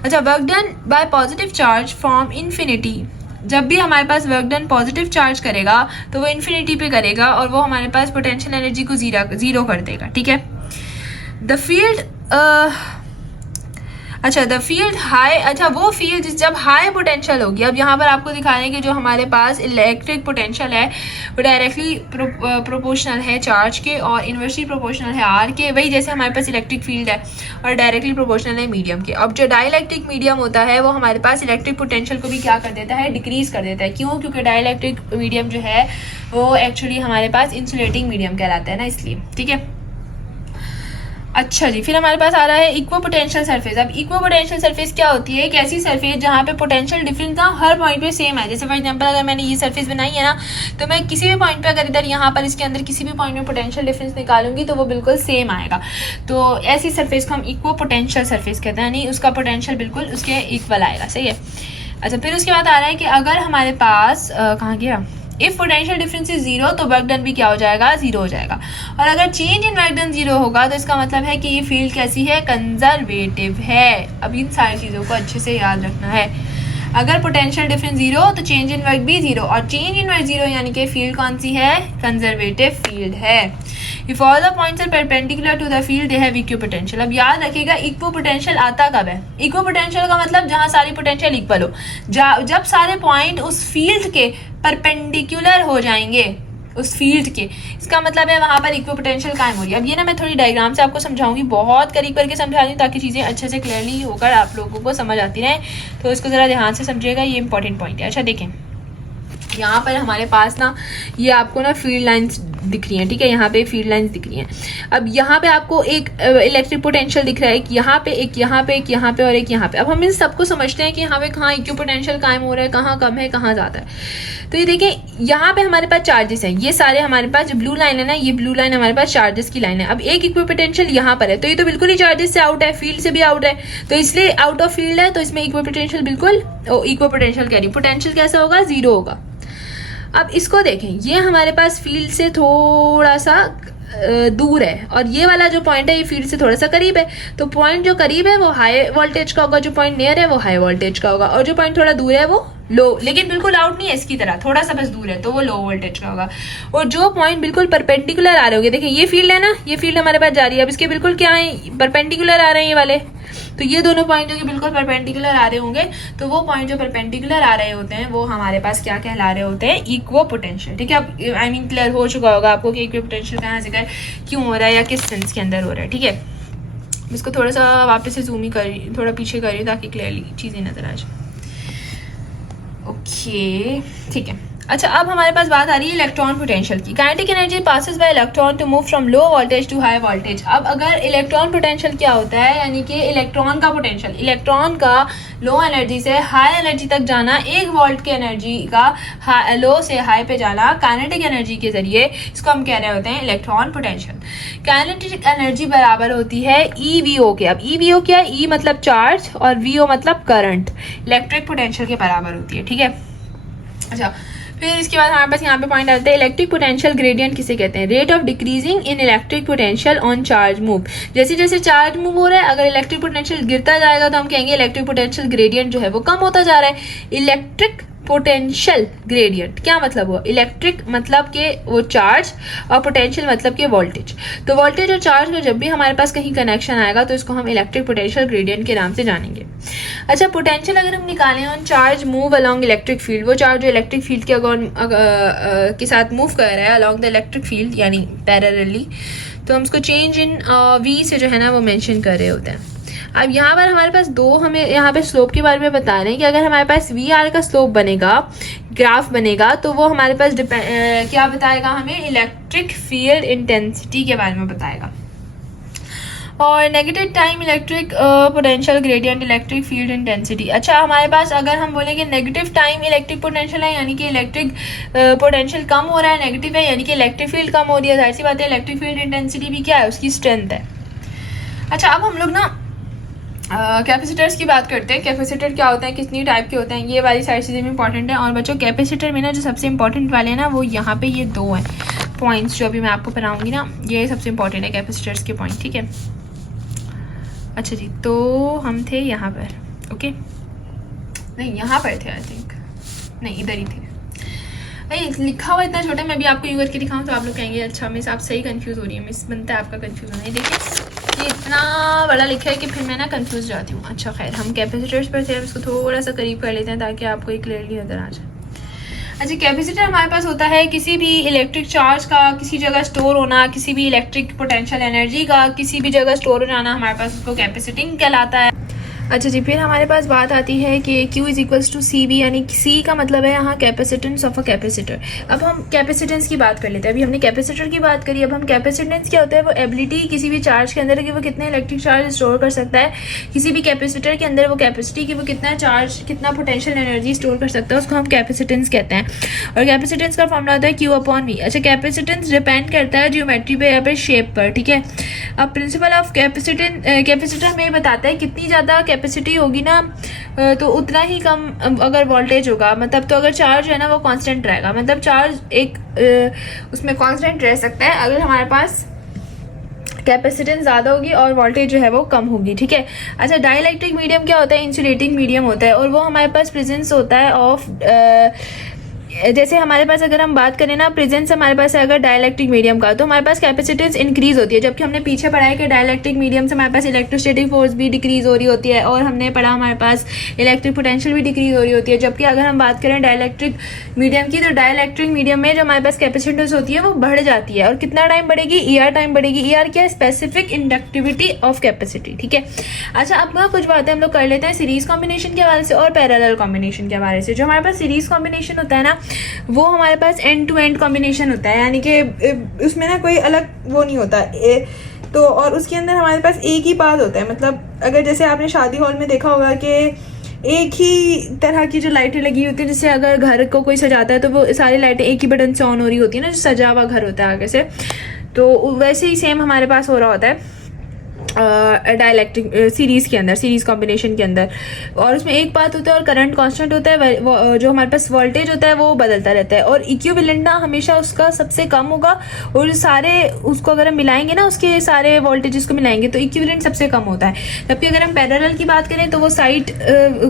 अच्छा, work done by positive charge from infinity. जब भी हमारे पास वर्क डन पॉजिटिव चार्ज करेगा तो वो इन्फिनिटी पे करेगा और वो हमारे पास पोटेंशियल एनर्जी को जीरो कर देगा। ठीक है, the field the field high, अच्छा वो फील्ड जब हाई पोटेंशियल होगी। अब यहाँ पर आपको दिखाने कि जो हमारे पास इलेक्ट्रिक पोटेंशियल है वो डायरेक्टली प्रोपोर्शनल है चार्ज के और इन्वर्सली प्रोपोर्शनल है आर के, वही जैसे हमारे पास इलेक्ट्रिक फील्ड है, और डायरेक्टली प्रोपोर्शनल है मीडियम के। अब जो डाइलेक्ट्रिक मीडियम होता है वो हमारे पास इलेक्ट्रिक पोटेंशियल को भी क्या कर देता है, डिक्रीज कर देता है। क्यों? क्योंकि डाइलेक्ट्रिक मीडियम जो है वो एक्चुअली हमारे पास इंसुलेटिंग मीडियम कहलाता है ना, इसलिए। ठीक है, अच्छा जी। फिर हमारे पास आ रहा है इक्वो पोटेंशियल सरफेस। अब इक्वो पोटेंशियल सरफेस क्या होती है, एक ऐसी सरफेस जहाँ पे पोटेंशियल डिफरेंस ना हर पॉइंट पे सेम है। जैसे फॉर एग्जांपल अगर मैंने ये सरफेस बनाई है ना, तो मैं किसी भी पॉइंट पे अगर इधर यहाँ पर इसके अंदर किसी भी पॉइंट में पोटेंशियल डिफरेंस निकालूंगी तो वो बिल्कुल सेम आएगा। तो ऐसी सरफेस को हम इक्वो पोटेंशियल सरफेस कहते हैं, यानी उसका पोटेंशियल बिल्कुल उसके इक्वल आएगा। सही है। अच्छा, फिर उसके बाद आ रहा है कि अगर हमारे पास कहाँ गया, इफ पोटेंशियल डिफरेंस इज 0 तो वर्क डन भी क्या हो जाएगा, 0 हो जाएगा। और अगर चेंज इन वर्क डन 0 होगा तो इसका मतलब है कि ये फील्ड कैसी है, कंजर्वेटिव है। अब इन सारी चीज़ों को अच्छे से याद रखना है। अगर पोटेंशियल डिफरेंस 0 तो चेंज इन वर्क भी 0, और चेंज इन वर्क 0 यानी कि फील्ड कौन सी है, कंजर्वेटिव फील्ड है। If all the points are perpendicular to the field they have equal potential. अब याद रखिएगा इक्वल पोटेंशियल आता कब है, इक्वल पोटेंशियल का मतलब जहां सारी पोटेंशियल इक्वल हो, जब सारे पॉइंट उस फील्ड के परपेंडिकुलर हो जाएंगे, उस फील्ड के, इसका मतलब है वहां पर इक्वल पोटेंशियल कायम हो रही है। अब ये ना मैं थोड़ी डायग्राम से आपको समझाऊंगी, बहुत करीब करके समझा दूँ ताकि चीज़ें अच्छे से क्लियरली होकर आप लोगों को समझ आती रहें। तो इसको ज़रा ध्यान से समझिएगा, ये इंपॉर्टेंट पॉइंट है। अच्छा देखें, यहाँ पर हमारे पास ना ये आपको ना फील्ड लाइंस दिख रही हैं। ठीक है, यहाँ पे फील्ड लाइंस दिख रही हैं। अब यहाँ पे आपको एक इलेक्ट्रिक पोटेंशियल दिख रहा है, एक यहाँ पे, एक यहाँ पे, एक यहाँ पे और एक यहाँ पे। अब हम इन सबको समझते हैं कि यहाँ पे कहाँ इक्वल पोटेंशियल कायम हो रहा है, कहाँ कम है, कहाँ ज़्यादा है। तो ये देखें, यहाँ पे हमारे पास चार्जेस हैं, ये सारे हमारे पास जो ब्लू लाइन है ना, ये ब्लू लाइन हमारे पास चार्जेस की लाइन है। अब एक इक्वल पोटेंशियल यहाँ पर है, तो ये तो बिल्कुल ही चार्जेस से आउट है, फील्ड से भी आउट है, तो इसलिए आउट ऑफ फील्ड है, तो इसमें इक्वल पोटेंशियल बिल्कुल, इक्वल पोटेंशियल कह रही, पोटेंशियल कैसा होगा, 0 होगा। अब इसको देखें, ये हमारे पास फील्ड से थोड़ा सा दूर है और ये वाला जो पॉइंट है ये फील्ड से थोड़ा सा करीब है, तो पॉइंट जो करीब है वो हाई वोल्टेज का होगा, जो पॉइंट नियर है वो हाई वोल्टेज का होगा, और जो पॉइंट थोड़ा दूर है वो लो, लेकिन बिल्कुल आउट नहीं है इसकी तरह, थोड़ा सा बस दूर है तो वो लो वोल्टेज का होगा। और जो पॉइंट बिल्कुल परपेंडिकुलर आ रहे होंगे, देखिए ये फील्ड है ना, ये फील्ड हमारे पास जा रही है, अब इसके बिल्कुल क्या है, परपेंडिकुलर आ रहे हैं ये वाले, तो ये दोनों पॉइंट जो कि बिल्कुल परपेंडिकुलर आ रहे होंगे, तो वो पॉइंट जो परपेंडिकुलर आ रहे होते हैं वो हमारे पास क्या कहला रहे होते हैं, इक्वो पोटेंशियल। ठीक है, अब आई मीन क्लियर हो चुका होगा आपको कि इक्वो पोटेंशियल कहाँ से क्यों हो रहा है या किस सेंस के अंदर हो रहा है। ठीक है, इसको थोड़ा सा वापस से जूम ही करिए, थोड़ा पीछे करिए ताकि क्लियरली चीज़ें नजर आ जाए। ओके ठीक है, अच्छा अब हमारे पास बात आ रही है इलेक्ट्रॉन पोटेंशियल की। Kinetic energy passes by electron to move from low voltage to high voltage. अब अगर इलेक्ट्रॉन पोटेंशियल क्या होता है, यानी कि इलेक्ट्रॉन का पोटेंशियल, इलेक्ट्रॉन का लो एनर्जी से हाई एनर्जी तक जाना, 1 वोल्ट के एनर्जी का लो से हाई पे जाना काइनेटिक एनर्जी के जरिए, इसको हम कह रहे होते हैं इलेक्ट्रॉन पोटेंशियल। काइनेटिक एनर्जी बराबर होती है EVO के। अब EVO क्या है, E मतलब चार्ज और VO मतलब करंट, इलेक्ट्रिक पोटेंशियल के बराबर होती है। ठीक है, अच्छा फिर इसके बाद हमारे पास यहाँ पे पॉइंट आते हैं इलेक्ट्रिक पोटेंशियल ग्रेडियंट किसे कहते हैं, rate of decreasing in electric potential on charge move. जैसे जैसे चार्ज मूव हो रहा है, अगर इलेक्ट्रिक पोटेंशियल गिरता जाएगा तो हम कहेंगे इलेक्ट्रिक पोटेंशियल ग्रेडियंट जो है वो कम होता जा रहा है। इलेक्ट्रिक पोटेंशियल ग्रेडियंट क्या मतलब हुआ, इलेक्ट्रिक मतलब के वो चार्ज और पोटेंशियल मतलब के वोल्टेज, तो वोल्टेज और चार्ज का जब भी हमारे पास कहीं कनेक्शन आएगा तो इसको हम इलेक्ट्रिक पोटेंशियल ग्रेडियंट के नाम से जानेंगे। अच्छा पोटेंशियल अगर हम निकालें on charge move along electric field, वो चार्ज जो इलेक्ट्रिक फील्ड के साथ मूव कर रहा है अलोंग द इलेक्ट्रिक फील्ड यानी पैरेलली, तो हम उसको चेंज इन V से जो है ना वो मेंशन कर रहे होते हैं। अब यहाँ पर हमारे पास दो, हमें यहाँ पे स्लोप के बारे में बता रहे हैं कि अगर हमारे पास VR का स्लोप बनेगा, ग्राफ बनेगा, तो वो हमारे पास क्या बताएगा, हमें इलेक्ट्रिक फील्ड इंटेंसिटी के बारे में बताएगा। और negative time electric potential gradient electric field intensity. अच्छा हमारे पास अगर हम बोलेंगे नेगेटिव टाइम इलेक्ट्रिक पोटेंशियल है, यानी कि इलेक्ट्रिक पोटेंशियल कम हो रहा है, नेगेटिव है यानी कि इलेक्ट्रिक फील्ड कम हो रही है, जाहिर सी बात है इलेक्ट्रिक फील्ड इंटेंसिटी भी क्या है, उसकी स्ट्रेंथ है। अच्छा अब हम लोग ना कैपेसिटर्स की बात करते हैं। कैपेसिटर क्या होता है, कितनी टाइप के होते हैं, ये वाली सारी चीज़ें भी इंपॉर्टेंट है। और बच्चों कैपेसिटर में ना जो सबसे इंपॉर्टेंट वाले हैं ना वो यहाँ पे ये 2 हैं पॉइंट्स जो अभी मैं आपको पढ़ाऊंगी ना, ये सबसे इंपॉर्टेंट है कैपेसिटर्स के पॉइंट। ठीक है, अच्छा जी, तो हम थे यहाँ पर, ओके नहीं यहाँ पर थे, आई थिंक नहीं इधर ही थे। भाई लिखा हुआ इतना छोटा, मैं भी आपको यूँ करके दिखाऊँ तो आप लोग कहेंगे अच्छा मिस आप सही कंफ्यूज हो रही है, मिस बनता है आपका कंफ्यूज होना है। देखिए ये इतना बड़ा लिखा है कि फिर मैं ना कंफ्यूज जाती हूँ। अच्छा खैर हम कैपेसिटर्स पर थे, इसको थोड़ा सा करीब कर लेते हैं ताकि आपको एक क्लियरली नजर आ जाए। अच्छा कैपेसिटर हमारे पास होता है किसी भी इलेक्ट्रिक चार्ज का किसी जगह स्टोर होना, किसी भी इलेक्ट्रिक पोटेंशियल एनर्जी का किसी भी जगह स्टोर हो जाना, हमारे पास उसको कैपेसिटिंग कहलाता है। अच्छा जी, फिर हमारे पास बात आती है कि Q is equals to CV, यानी C का मतलब है यहाँ कैपेसिटेंस ऑफ अ कैपेसिटर। अब हम कैपेसिटेंस की बात कर लेते हैं, अभी हमने कैपेसिटर की बात करी, अब हम कैपेसिटेंस क्या होता है, वो एबिलिटी किसी भी चार्ज के अंदर कि वो कितने इलेक्ट्रिक चार्ज स्टोर कर सकता है, किसी भी कैपेसिटर के अंदर वो कैपेसिटी कि वो कितना चार्ज कितना पोटेंशियल एनर्जी स्टोर कर सकता है, उसको हम कैपेसिटेंस कहते हैं। और कैपेसिटेंस का फॉर्मूला होता है Q/V। अच्छा कैपेसिटेंस डिपेंड करता है जियोमेट्री पे या फिर शेप पर। ठीक है, अब प्रिंसिपल ऑफ कैपेसिटर हमें बताता है कितनी ज़्यादा कैपेसिटी होगी ना तो उतना ही कम अगर वोल्टेज होगा, मतलब तो अगर चार्ज है ना वो कांस्टेंट रहेगा, मतलब चार्ज एक उसमें कांस्टेंट रह सकता है अगर हमारे पास कैपेसिटेंस ज़्यादा होगी और वोल्टेज जो है वो कम होगी। ठीक है, अच्छा डाइइलेक्ट्रिक मीडियम क्या होता है, इंसुलेटिंग मीडियम होता है, और वो हमारे पास प्रेजेंस होता है ऑफ जैसे हमारे पास अगर हम बात करें ना प्रेजेंस हमारे पास है अगर डाइइलेक्ट्रिक मीडियम का, तो हमारे पास कैपेसिटेंस इंक्रीज होती है, जबकि हमने पीछे पढ़ा है कि डाइइलेक्ट्रिक मीडियम से हमारे पास इलेक्ट्रोस्टैटिक फोर्स भी डिक्रीज हो रही होती है, और हमने पढ़ा हमारे पास इलेक्ट्रिक पोटेंशियल भी डिक्रीज हो रही होती है। जबकि अगर हम बात करें डाइइलेक्ट्रिक मीडियम की, तो डाइइलेक्ट्रिक मीडियम में जो हमारे पास कैपेसिटेंस होती है वो बढ़ जाती है, और कितना टाइम बढ़ेगी, ER टाइम बढ़ेगी। ER क्या है, स्पेसिफिक इंडक्टिविटी ऑफ कैपेसिटी। ठीक है, अच्छा अब ना कुछ बातें हम लोग कर लेते हैं सीरीज कॉम्बिनेशन के हवाले से और पैरेलल कॉम्बिनेशन के हवाले से। जो हमारे पास सीरीज कॉम्बिनेशन होता है ना वो हमारे पास एंड टू एंड कॉम्बिनेशन होता है, यानी कि उसमें ना कोई अलग वो नहीं होता तो, और उसके अंदर हमारे पास एक ही पाथ होता है। मतलब अगर जैसे आपने शादी हॉल में देखा होगा कि एक ही तरह की जो लाइटें लगी होती है, जैसे अगर घर को कोई सजाता है तो वो सारी लाइटें एक ही बटन से ऑन हो रही होती है ना, जो सजा हुआ घर होता है आगे से, तो वैसे ही सेम हमारे पास हो रहा होता है। डाइलेक्ट्रिक सीरीज़ के अंदर, सीरीज़ कॉम्बिनेशन के अंदर। और उसमें एक बात होता है और करंट कांस्टेंट होता है, जो हमारे पास वोल्टेज होता है वो बदलता रहता है। और इक्विवेलेंट ना हमेशा उसका सबसे कम होगा, और सारे उसको अगर हम मिलाएंगे ना, उसके सारे वोल्टेजेस को मिलाएंगे तो इक्विवेलेंट सबसे कम होता है। जबकि अगर हम पैरेलल की बात करें तो वो साइड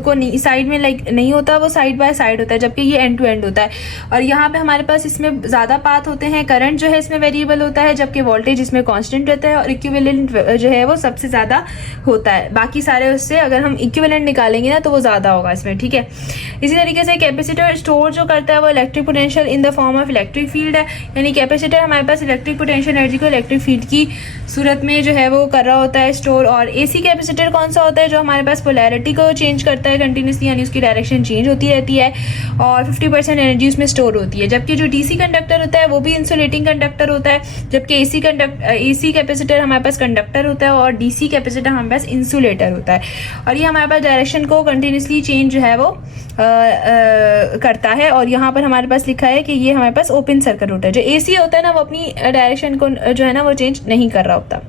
को नहीं, साइड में लाइक नहीं होता, वो साइड बाय साइड होता है, जबकि ये एंड टू एंड होता है। और यहाँ पे हमारे पास इसमें ज़्यादा पाथ होते हैं, करंट जो है इसमें वेरिएबल होता है, जबकि वोल्टेज इसमें कांस्टेंट रहता है, और इक्विवेलेंट जो है वो सबसे ज़्यादा होता है। बाकी सारे उससे अगर हम इक्विवेलेंट निकालेंगे ना तो वो ज़्यादा होगा इसमें, ठीक है। इसी तरीके से कैपेसिटर स्टोर जो करता है वो electric potential in the form of electric field है, यानी कैपेसिटर हमारे पास इलेक्ट्रिक पोटेंशियल एनर्जी को इलेक्ट्रिक फील्ड की सूरत में जो है वो कर रहा होता है स्टोर। और एसी कैपेसिटर कौन सा होता है, जो हमारे पास पोलैरिटी को चेंज करता है कंटिन्यूसली, यानी उसकी डायरेक्शन चेंज होती रहती है और 50% एनर्जी उसमें स्टोर होती है। जबकि जो डीसी कंडक्टर होता है वो भी इंसुलेटिंग कंडक्टर होता है, जबकि एसी कैपेसिटर हमारे पास कंडक्टर होता है और डीसी कैपेसिटर हमारे पास इंसुलेटर होता है। और ये हमारे पास डायरेक्शन को कंटिन्यूसली चेंज जो है वो करता है। और यहाँ पर हमारे पास लिखा है कि ये हमारे पास ओपन सर्किट होता है। जो एसी होता है ना वो अपनी डायरेक्शन को जो है ना वो चेंज नहीं कर रहा होता।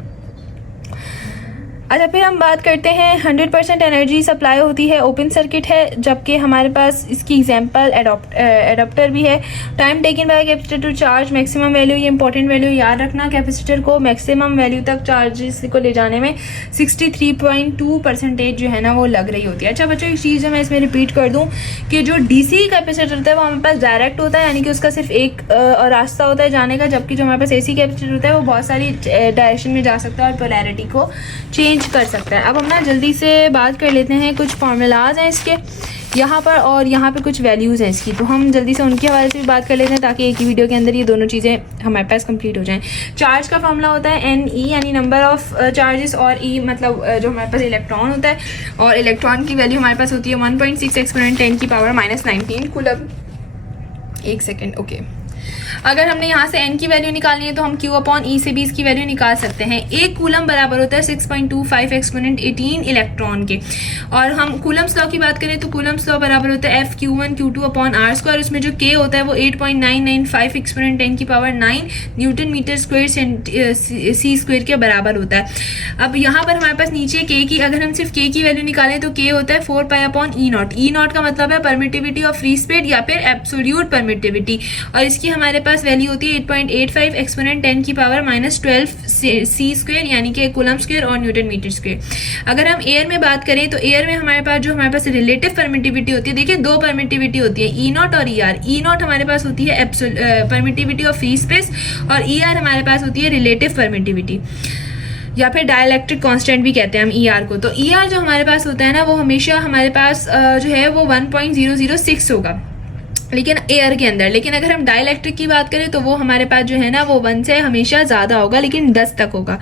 अच्छा, फिर हम बात करते हैं 100% एनर्जी सप्लाई होती है, ओपन सर्किट है, जबकि हमारे पास इसकी एग्जांपल एडाप्टर भी है। Time taken by capacitor to charge maximum value, ये इंपॉर्टेंट वैल्यू याद रखना, कैपेसिटर को मैक्सिमम वैल्यू तक चार्जेस को ले जाने में 63.2% जो है ना वो लग रही होती है। अच्छा बच्चों, एक चीज़ मैं इसमें रिपीट कर दूँ कि जो डीसी कैपेसिटर होता है वो हमारे पास डायरेक्ट होता है, यानी कि उसका सिर्फ एक रास्ता होता है जाने का, जबकि जो हमारे पास एसी कैपेसिटर होता है वो बहुत सारी डायरेक्शन में जा सकता है और पोलैरिटी को चेंज कर सकता है। अब हम ना जल्दी से बात कर लेते हैं, कुछ फार्मूलाज हैं इसके यहाँ पर और यहाँ पे कुछ वैल्यूज़ हैं इसकी, तो हम जल्दी से उनके हवाले से भी बात कर लेते हैं ताकि एक ही वीडियो के अंदर ये दोनों चीज़ें हमारे पास कंप्लीट हो जाएं। चार्ज का फार्मूला होता है NE, यानी नंबर ऑफ चार्जेस, और E मतलब जो हमारे पास इलेक्ट्रॉन होता है, और इलेक्ट्रॉन की वैल्यू हमारे पास होती है 1.6 एक्सपोनेंट 10 की पावर -19 कूलम। एक सेकेंड, ओके। अगर हमने यहाँ से n की वैल्यू निकालनी है तो हम Q/E से भी इसकी वैल्यू निकाल सकते हैं। एक कूलम बराबर होता है 6.25 एक्सपोनेंट 18 इलेक्ट्रॉन के। और हम कूलम्स लॉ की बात करें तो कूलम्स लॉ बराबर होता है F(Q1Q2)/r²। उसमें जो K होता है वो 8.995 एक्सपोनेंट 10 की power 9 newton metre square C square के बराबर होता है। अब यहाँ पर हमारे पास नीचे K की, अगर हम सिर्फ K की वैल्यू निकालें तो K होता है 4π/E0। E0 का मतलब है परमिटिविटी ऑफ फ्री स्पेस या फिर एब्सोल्यूट परमिटिविटी, और इसकी हमारे पास वैल्यू होती है 8.85 एक्सपोनेंट 10 की पावर -12 C स्क्वायर, यानी कि कूलम स्क्वायर और न्यूटन मीटर स्क्वायर। अगर हम एयर में बात करें तो एयर में हमारे पास रिलेटिव परमिटिविटी होती है। देखिए, दो परमिटिविटी होती है, E0 और ER। E0 हमारे पास होती है परमिटिविटी ऑफ फ्री स्पेस, और ER हमारे पास होती है रिलेटिव परमिटिविटी, या फिर डाइलेक्ट्रिक कांस्टेंट भी कहते हैं हम ER को। तो ER जो हमारे पास होता है ना वो हमेशा हमारे पास जो है वो 1.006 होगा, लेकिन एयर के अंदर। लेकिन अगर हम डाइलेक्ट्रिक की बात करें तो वो हमारे पास जो है ना वो 1 से हमेशा ज़्यादा होगा, लेकिन 10 तक होगा।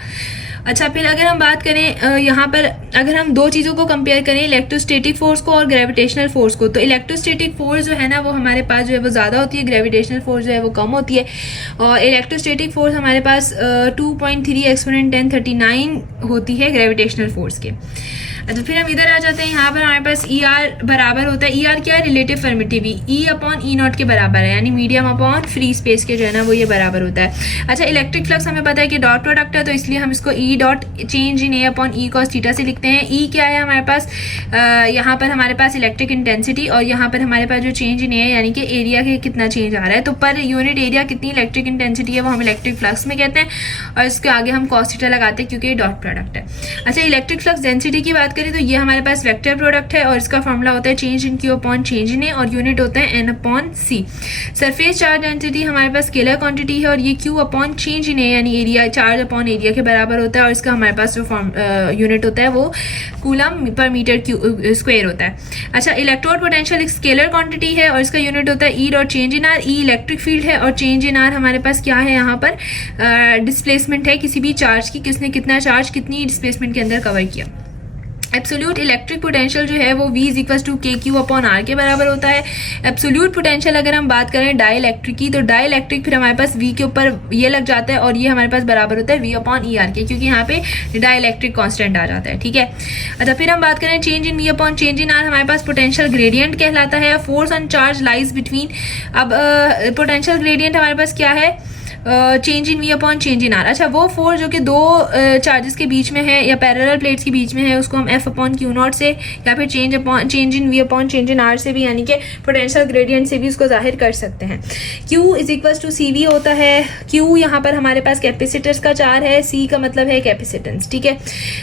अच्छा, फिर अगर हम बात करें यहाँ पर, अगर हम दो चीज़ों को कंपेयर करें, इलेक्ट्रोस्टैटिक फोर्स को और ग्रेविटेशनल फोर्स को, तो इलेक्ट्रोस्टैटिक फोर्स जो है ना वो हमारे पास जो है वो ज़्यादा होती है, ग्रेविटेशनल फोर्स जो है वो कम होती है। और इलेक्ट्रोस्टैटिक फोर्स हमारे पास 2.3 एक्सपोनेंट 1039 होती है ग्रेविटेशनल फोर्स के। अच्छा, फिर हम इधर आ जाते हैं। यहाँ पर हमारे पास ER बराबर होता है, ER क्या है, रिलेटिव परमिटिविटी, E/E0 के बराबर है, यानी मीडियम अपॉन फ्री स्पेस के जो है ना वो ये बराबर होता है। अच्छा, इलेक्ट्रिक फ्लक्स हमें पता है कि डॉट प्रोडक्ट है, तो इसलिए हम इसको E dot change in A/E cos theta से लिखते हैं। E क्या है हमारे पास, यहाँ पर हमारे पास इलेक्ट्रिक इंटेंसिटी, और यहाँ पर हमारे पास जो चेंज इन A है यानी कि एरिया के कितना चेंज आ रहा है, तो पर यूनिट एरिया कितनी इलेक्ट्रिक इंटेंसिटी है वो हम इलेक्ट्रिक फ्लक्स में कहते हैं, और इसके आगे हम cos थीटा लगाते हैं क्योंकि ये डॉट प्रोडक्ट है। अच्छा, इलेक्ट्रिक फ्लक्स डेंसिटी की बात करें तो ये हमारे पास वेक्टर प्रोडक्ट है, और इसका फॉर्मूला होता है change in Q upon change in A, और यूनिट होता है N/C। सरफेस चार्ज डेंसिटी हमारे पास स्केलर क्वांटिटी है, और ये Q upon change in A यानी एरिया, चार्ज अपॉन एरिया के बराबर होता है, और इसका हमारे पास जो यूनिट होता है वो कूलम पर मीटर स्क्वायर होता है। अच्छा, इलेक्ट्रोड पोटेंशियल एक स्केलर क्वांटिटी है, और इसका यूनिट होता है E dot change in R। E electric field है, और चेंज इन R हमारे पास क्या है, यहाँ पर डिस्प्लेसमेंट है किसी भी चार्ज की, किसने कितना चार्ज कितनी डिस्प्लेसमेंट के अंदर कवर किया। एब्सोल्यूट इलेक्ट्रिक पोटेंशियल जो है वो V = KQ/R के बराबर होता है। एब्सोल्यूट पोटेंशियल अगर हम बात करें डाइलेक्ट्रिक की, तो डाइलेक्ट्रिक फिर हमारे पास V के ऊपर ये लग जाता है, और ये हमारे पास बराबर होता है V/ER के, क्योंकि यहाँ पे डाइलेक्ट्रिक कांस्टेंट आ जाता है, ठीक है। अच्छा, फिर हम बात करें change in V/ change in R, हमारे पास पोटेंशियल ग्रेडियंट कहलाता है। Force on charge lies between, अब पोटेंशियल ग्रेडियंट हमारे पास क्या है, change in V upon change in R. अच्छा, वो फोर्स जो कि दो चार्जेस के बीच में है या पैरेलल प्लेट्स के बीच में है उसको हम एफ अपॉन क्यू नॉट से या फिर change in V upon change in R से भी यानी कि पोटेंशियल ग्रेडियंट से भी उसको जाहिर कर सकते हैं। Q is equals to C V होता है। Q यहाँ पर हमारे पास कैपेसिटर्स का चार है, C का मतलब है कैपेसिटेंस, ठीक है।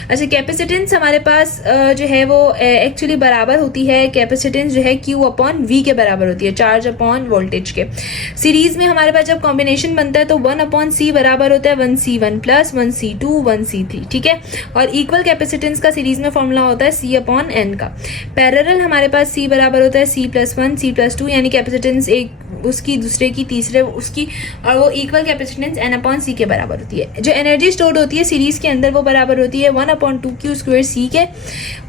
अच्छा, कैपेसिटेंस हमारे पास जो है वो एक्चुअली बराबर होती है, कैपेसिटेंस जो है Q अपॉन V के बराबर होती है, चार्ज अपॉन वोल्टेज के। सीरीज में हमारे पास जब कॉम्बिनेशन बनता है तो 1 अपॉन C बराबर होता है 1C1 प्लस 1C2 1C3, ठीक है। और इक्वल कैपेसिटेंस का सीरीज में फॉर्मूला होता है C अपॉन N का। पैरेलल हमारे पास C बराबर होता है C+1 C+2 यानी कैपेसिटेंस एक उसकी दूसरे की तीसरे उसकी, और वो equal capacitance N upon C के बराबर होती है। जो एनर्जी स्टोर्ड होती है सीरीज के अंदर वो बराबर होती है 1 अपॉन 2Q स्क्वायर C के,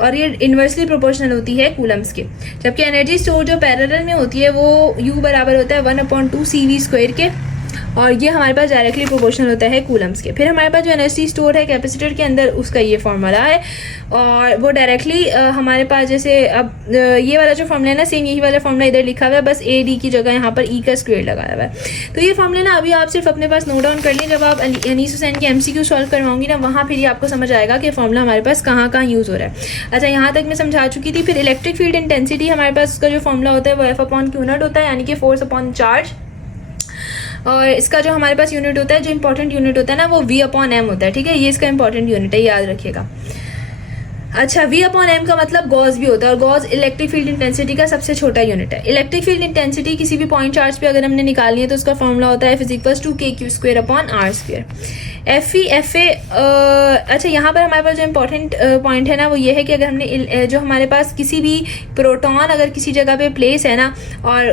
और ये इन्वर्सली प्रोपोर्शनल होती है कूलम्स के। जबकि एनर्जी स्टोर जो पैरेलल में होती है वो U बराबर होता है 1 अपॉन 2CV स्क्वायर के, और ये हमारे पास डायरेक्टली प्रोपोर्शनल होता है कूलम्स के। फिर हमारे पास जो एनर्जी स्टोर है कैपेसिटर के अंदर उसका ये फॉर्मूला है, और वो डायरेक्टली हमारे पास जैसे अब ये वाला जो फॉर्मूला है ना, सेम यही वाला फॉर्मूला इधर लिखा हुआ है, बस ए डी की जगह यहाँ पर ई का स्क्वायर लगाया हुआ है। तो ये फॉर्मूला ना अभी आप सिर्फ अपने पास नोट डाउन कर लें, जब आप अनीस हुसैन की MCQ सॉल्व करवाऊंगी ना वहाँ फिर ये आपको समझ आएगा कि फॉर्मूला हमारे पास कहाँ कहाँ यूज़ हो रहा है। अच्छा, यहाँ तक मैं समझा चुकी थी। फिर इलेक्ट्रिक फील्ड इंटेंसिटी हमारे पास उसका जो फॉर्मूला होता है वो एफ अपॉन क्यू नॉट होता है, यानी कि फोर्स अपॉन चार्ज, और इसका जो हमारे पास यूनिट होता है, जो इंपॉर्टेंट यूनिट होता है ना, वो V अपॉन एम होता है, ठीक है। ये इसका इंपॉर्टेंट यूनिट है, याद रखिएगा। अच्छा, V अपॉन एम का मतलब गॉस भी होता है, और गॉस इलेक्ट्रिक फील्ड इंटेंसिटी का सबसे छोटा यूनिट है। इलेक्ट्रिक फील्ड इंटेंसिटी किसी भी पॉइंट चार्ज पे अगर हमने निकालनी है तो उसका फॉर्मूला होता है F is equals to KQ square upon R square. FE FA। अच्छा, यहाँ पर हमारे पास जो इम्पोर्टेंट पॉइंट है ना वो ये है कि अगर हमने जो हमारे पास किसी भी प्रोटॉन अगर किसी जगह पे प्लेस है ना, और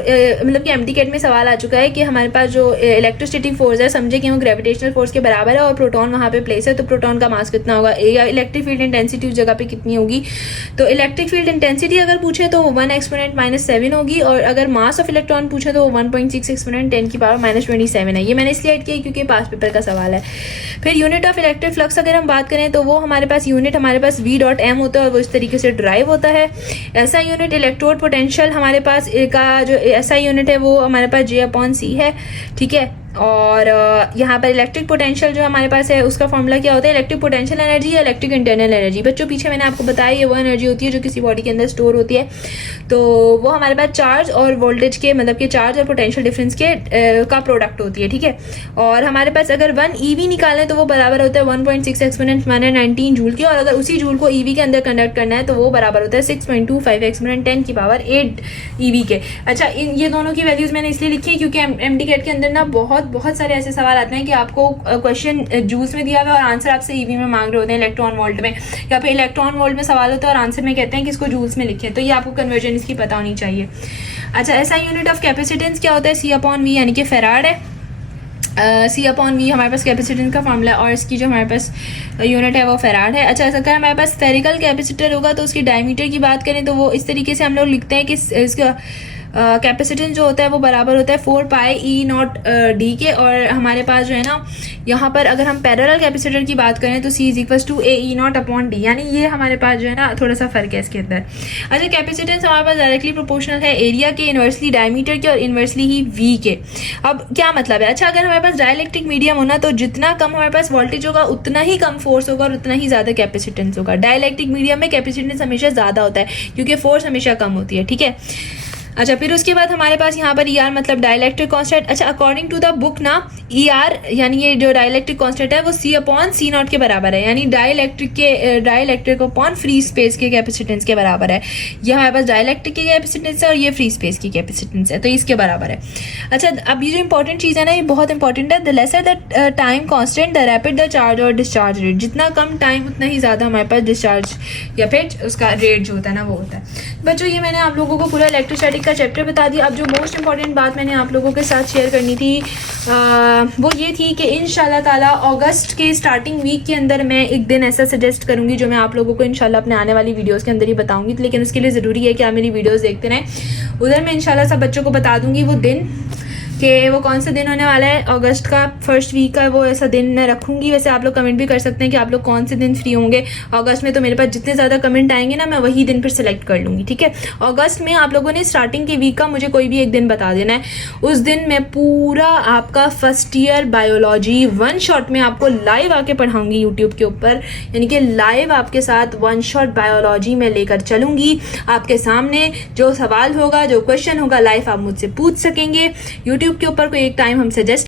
मतलब कि MTCAT में सवाल आ चुका है कि हमारे पास जो इलेक्ट्रोस्टैटिक फोर्स है, समझे कि वो ग्रेविटेशनल फोर्स के बराबर है और प्रोटॉन वहाँ पे प्लेस है, तो प्रोटॉन का मास कितना होगा या इलेक्ट्रिक फील्ड इंटेंसिटी उस जगह पे कितनी होगी। तो इलेक्ट्रिक फील्ड इंटेंसिटी अगर पूछे तो वो 1 एक्सपोनेंट -7 होगी, और अगर मास ऑफ इलेक्ट्रॉन पूछे तो वो 1.6 एक्सपोनेंट 10 की पावर -27 है। ये मैंने इसलिए ऐड किया क्योंकि पास पेपर का सवाल है। फिर यूनिट ऑफ इलेक्ट्रिक फ्लक्स अगर हम बात करें तो वो हमारे पास यूनिट हमारे पास V.M होता है, और वो इस तरीके से ड्राइव होता है। ऐसा यूनिट इलेक्ट्रोड पोटेंशियल हमारे पास का जो ऐसा यूनिट है वो हमारे पास J अपॉन C है, ठीक है। और यहाँ पर इलेक्ट्रिक पोटेंशियल जो हमारे पास है उसका फॉर्मूला क्या होता है, इलेक्ट्रिक पोटेंशियल एनर्जी या इलेक्ट्रिक इंटरनल एनर्जी। बच्चों पीछे मैंने आपको बताया ये वो एनर्जी होती है जो किसी बॉडी के अंदर स्टोर होती है, तो वो हमारे पास चार्ज और वोल्टेज के मतलब कि चार्ज और पोटेंशियल डिफरेंस के का प्रोडक्ट होती है, ठीक है। और हमारे पास अगर 1 EV निकालें तो वो बराबर होता है 1.6 एक्सपोनेंट 19 जूल की, और अगर उसी जूल को EV के अंदर कंडक्ट करना है तो वो बराबर होता है 6.25 एक्सपोनेंट 10 की पावर 8 EV के। अच्छा, ये दोनों की वैल्यूज मैंने इसलिए लिखी है क्योंकि MTCAT के अंदर ना बहुत सारे ऐसे सवाल आते हैं कि आपको क्वेश्चन जूल्स में दिया हुआ है और आंसर आपसे ईवी में मांग रहे होते हैं, इलेक्ट्रॉन वोल्ट में, या फिर इलेक्ट्रॉन वोल्ट में सवाल होता है और आंसर में कहते हैं कि इसको जूल्स में लिखें, तो ये आपको कन्वर्जन इसकी पता होनी चाहिए। अच्छा, ऐसा यूनिट ऑफ कैपेसिटेंस क्या होता है, C अपॉन V यानी कि फेराड है। C अपॉन V हमारे पास कैपेसिटेंस का फॉर्मूला है, और इसकी जो हमारे पास यूनिट है वो फेराड है। अच्छा, अगर हमारे पास स्फेरिकल कैपेसिटर होगा तो उसकी डायमीटर की बात करें तो वो इस तरीके से हम लोग लिखते हैं कि इसका कैपेसिटेंस जो होता है वो बराबर होता है 4 पाई E0 D के, और हमारे पास जो है ना यहाँ पर अगर हम पैरेलल कैपेसिटर की बात करें तो C is equals to AE0 upon D, यानी ये हमारे पास जो है ना थोड़ा सा फर्क है इसके अंदर। अच्छा, कैपेसिटेंस हमारे पास डायरेक्टली प्रोपोर्शनल है एरिया के, इन्वर्सली डायमीटर के और इन्वर्सली ही V के। अब क्या मतलब है, अच्छा अगर हमारे पास डाइलेक्ट्रिक मीडियम होना तो जितना कम हमारे पास वोल्टेज होगा उतना ही कम फोर्स होगा और उतना ही ज़्यादा कैपेसिटेंस होगा। डाइलेक्ट्रिक मीडियम में कैपेसिटेंस हमेशा ज़्यादा होता है क्योंकि फोर्स हमेशा कम होती है, ठीक है। अच्छा, फिर उसके बाद हमारे पास यहाँ पर ER मतलब डाइलेक्ट्रिक कांस्टेंट। अच्छा, अकॉर्डिंग टू द बुक ना ER यानी ये जो डाइलेक्ट्रिक कांस्टेंट है वो C अपॉन C0 के बराबर है, यानी डाइलेक्ट्रिक अपॉन फ्री स्पेस के कैपेसिटेंस के बराबर है। ये हमारे पास डाइलेक्ट्रिक की कैपेसिटेंस है और ये फ्री स्पेस की कैपेसिटेंस है, तो इसके बराबर है। अच्छा, अब ये जो इंपॉर्टेंट चीज़ है ना ये बहुत इंपॉर्टेंट है, the lesser the time constant the rapid the charge और डिस्चार्ज रेट। जितना कम टाइम उतना ही ज़्यादा हमारे पास डिस्चार्ज या फिर उसका रेट जो होता है ना वो होता है। बच्चों, ये मैंने आप लोगों को पूरा इलेक्ट्रोस्टैटिक का चैप्टर बता दिया। अब जो मोस्ट इंपॉर्टेंट बात मैंने आप लोगों के साथ शेयर करनी थी वो ये थी कि इंशाल्लाह ताला अगस्त के स्टार्टिंग वीक के अंदर मैं एक दिन ऐसा सजेस्ट करूंगी जो मैं आप लोगों को इंशाल्लाह अपने आने वाली वीडियोस के अंदर ही बताऊंगी, लेकिन उसके लिए ज़रूरी है कि आप मेरी वीडियोस देखते रहें। उधर मैं इंशाल्लाह सब बच्चों को बता दूंगी वो दिन। कि वो कौन सा दिन होने वाला है। अगस्त का फर्स्ट वीक का वो ऐसा दिन मैं रखूंगी। वैसे आप लोग कमेंट भी कर सकते हैं कि आप लोग कौन से दिन फ्री होंगे अगस्त में। तो मेरे पास जितने ज़्यादा कमेंट आएंगे ना, मैं वही दिन फिर सेलेक्ट कर लूँगी, ठीक है। अगस्त में आप लोगों ने स्टार्टिंग के वीक का मुझे कोई भी एक दिन बता देना है। उस दिन मैं पूरा आपका first year biology one shot में आपको लाइव आके पढ़ाऊंगी यूट्यूब के ऊपर, यानी कि लाइव आपके साथ वन शॉट बायोलॉजी में लेकर चलूंगी आपके सामने। जो सवाल होगा, जो क्वेश्चन होगा, लाइव आप मुझसे पूछ सकेंगे यूट्यूब के ऊपर। कोई एक टाइम हम सजेस्ट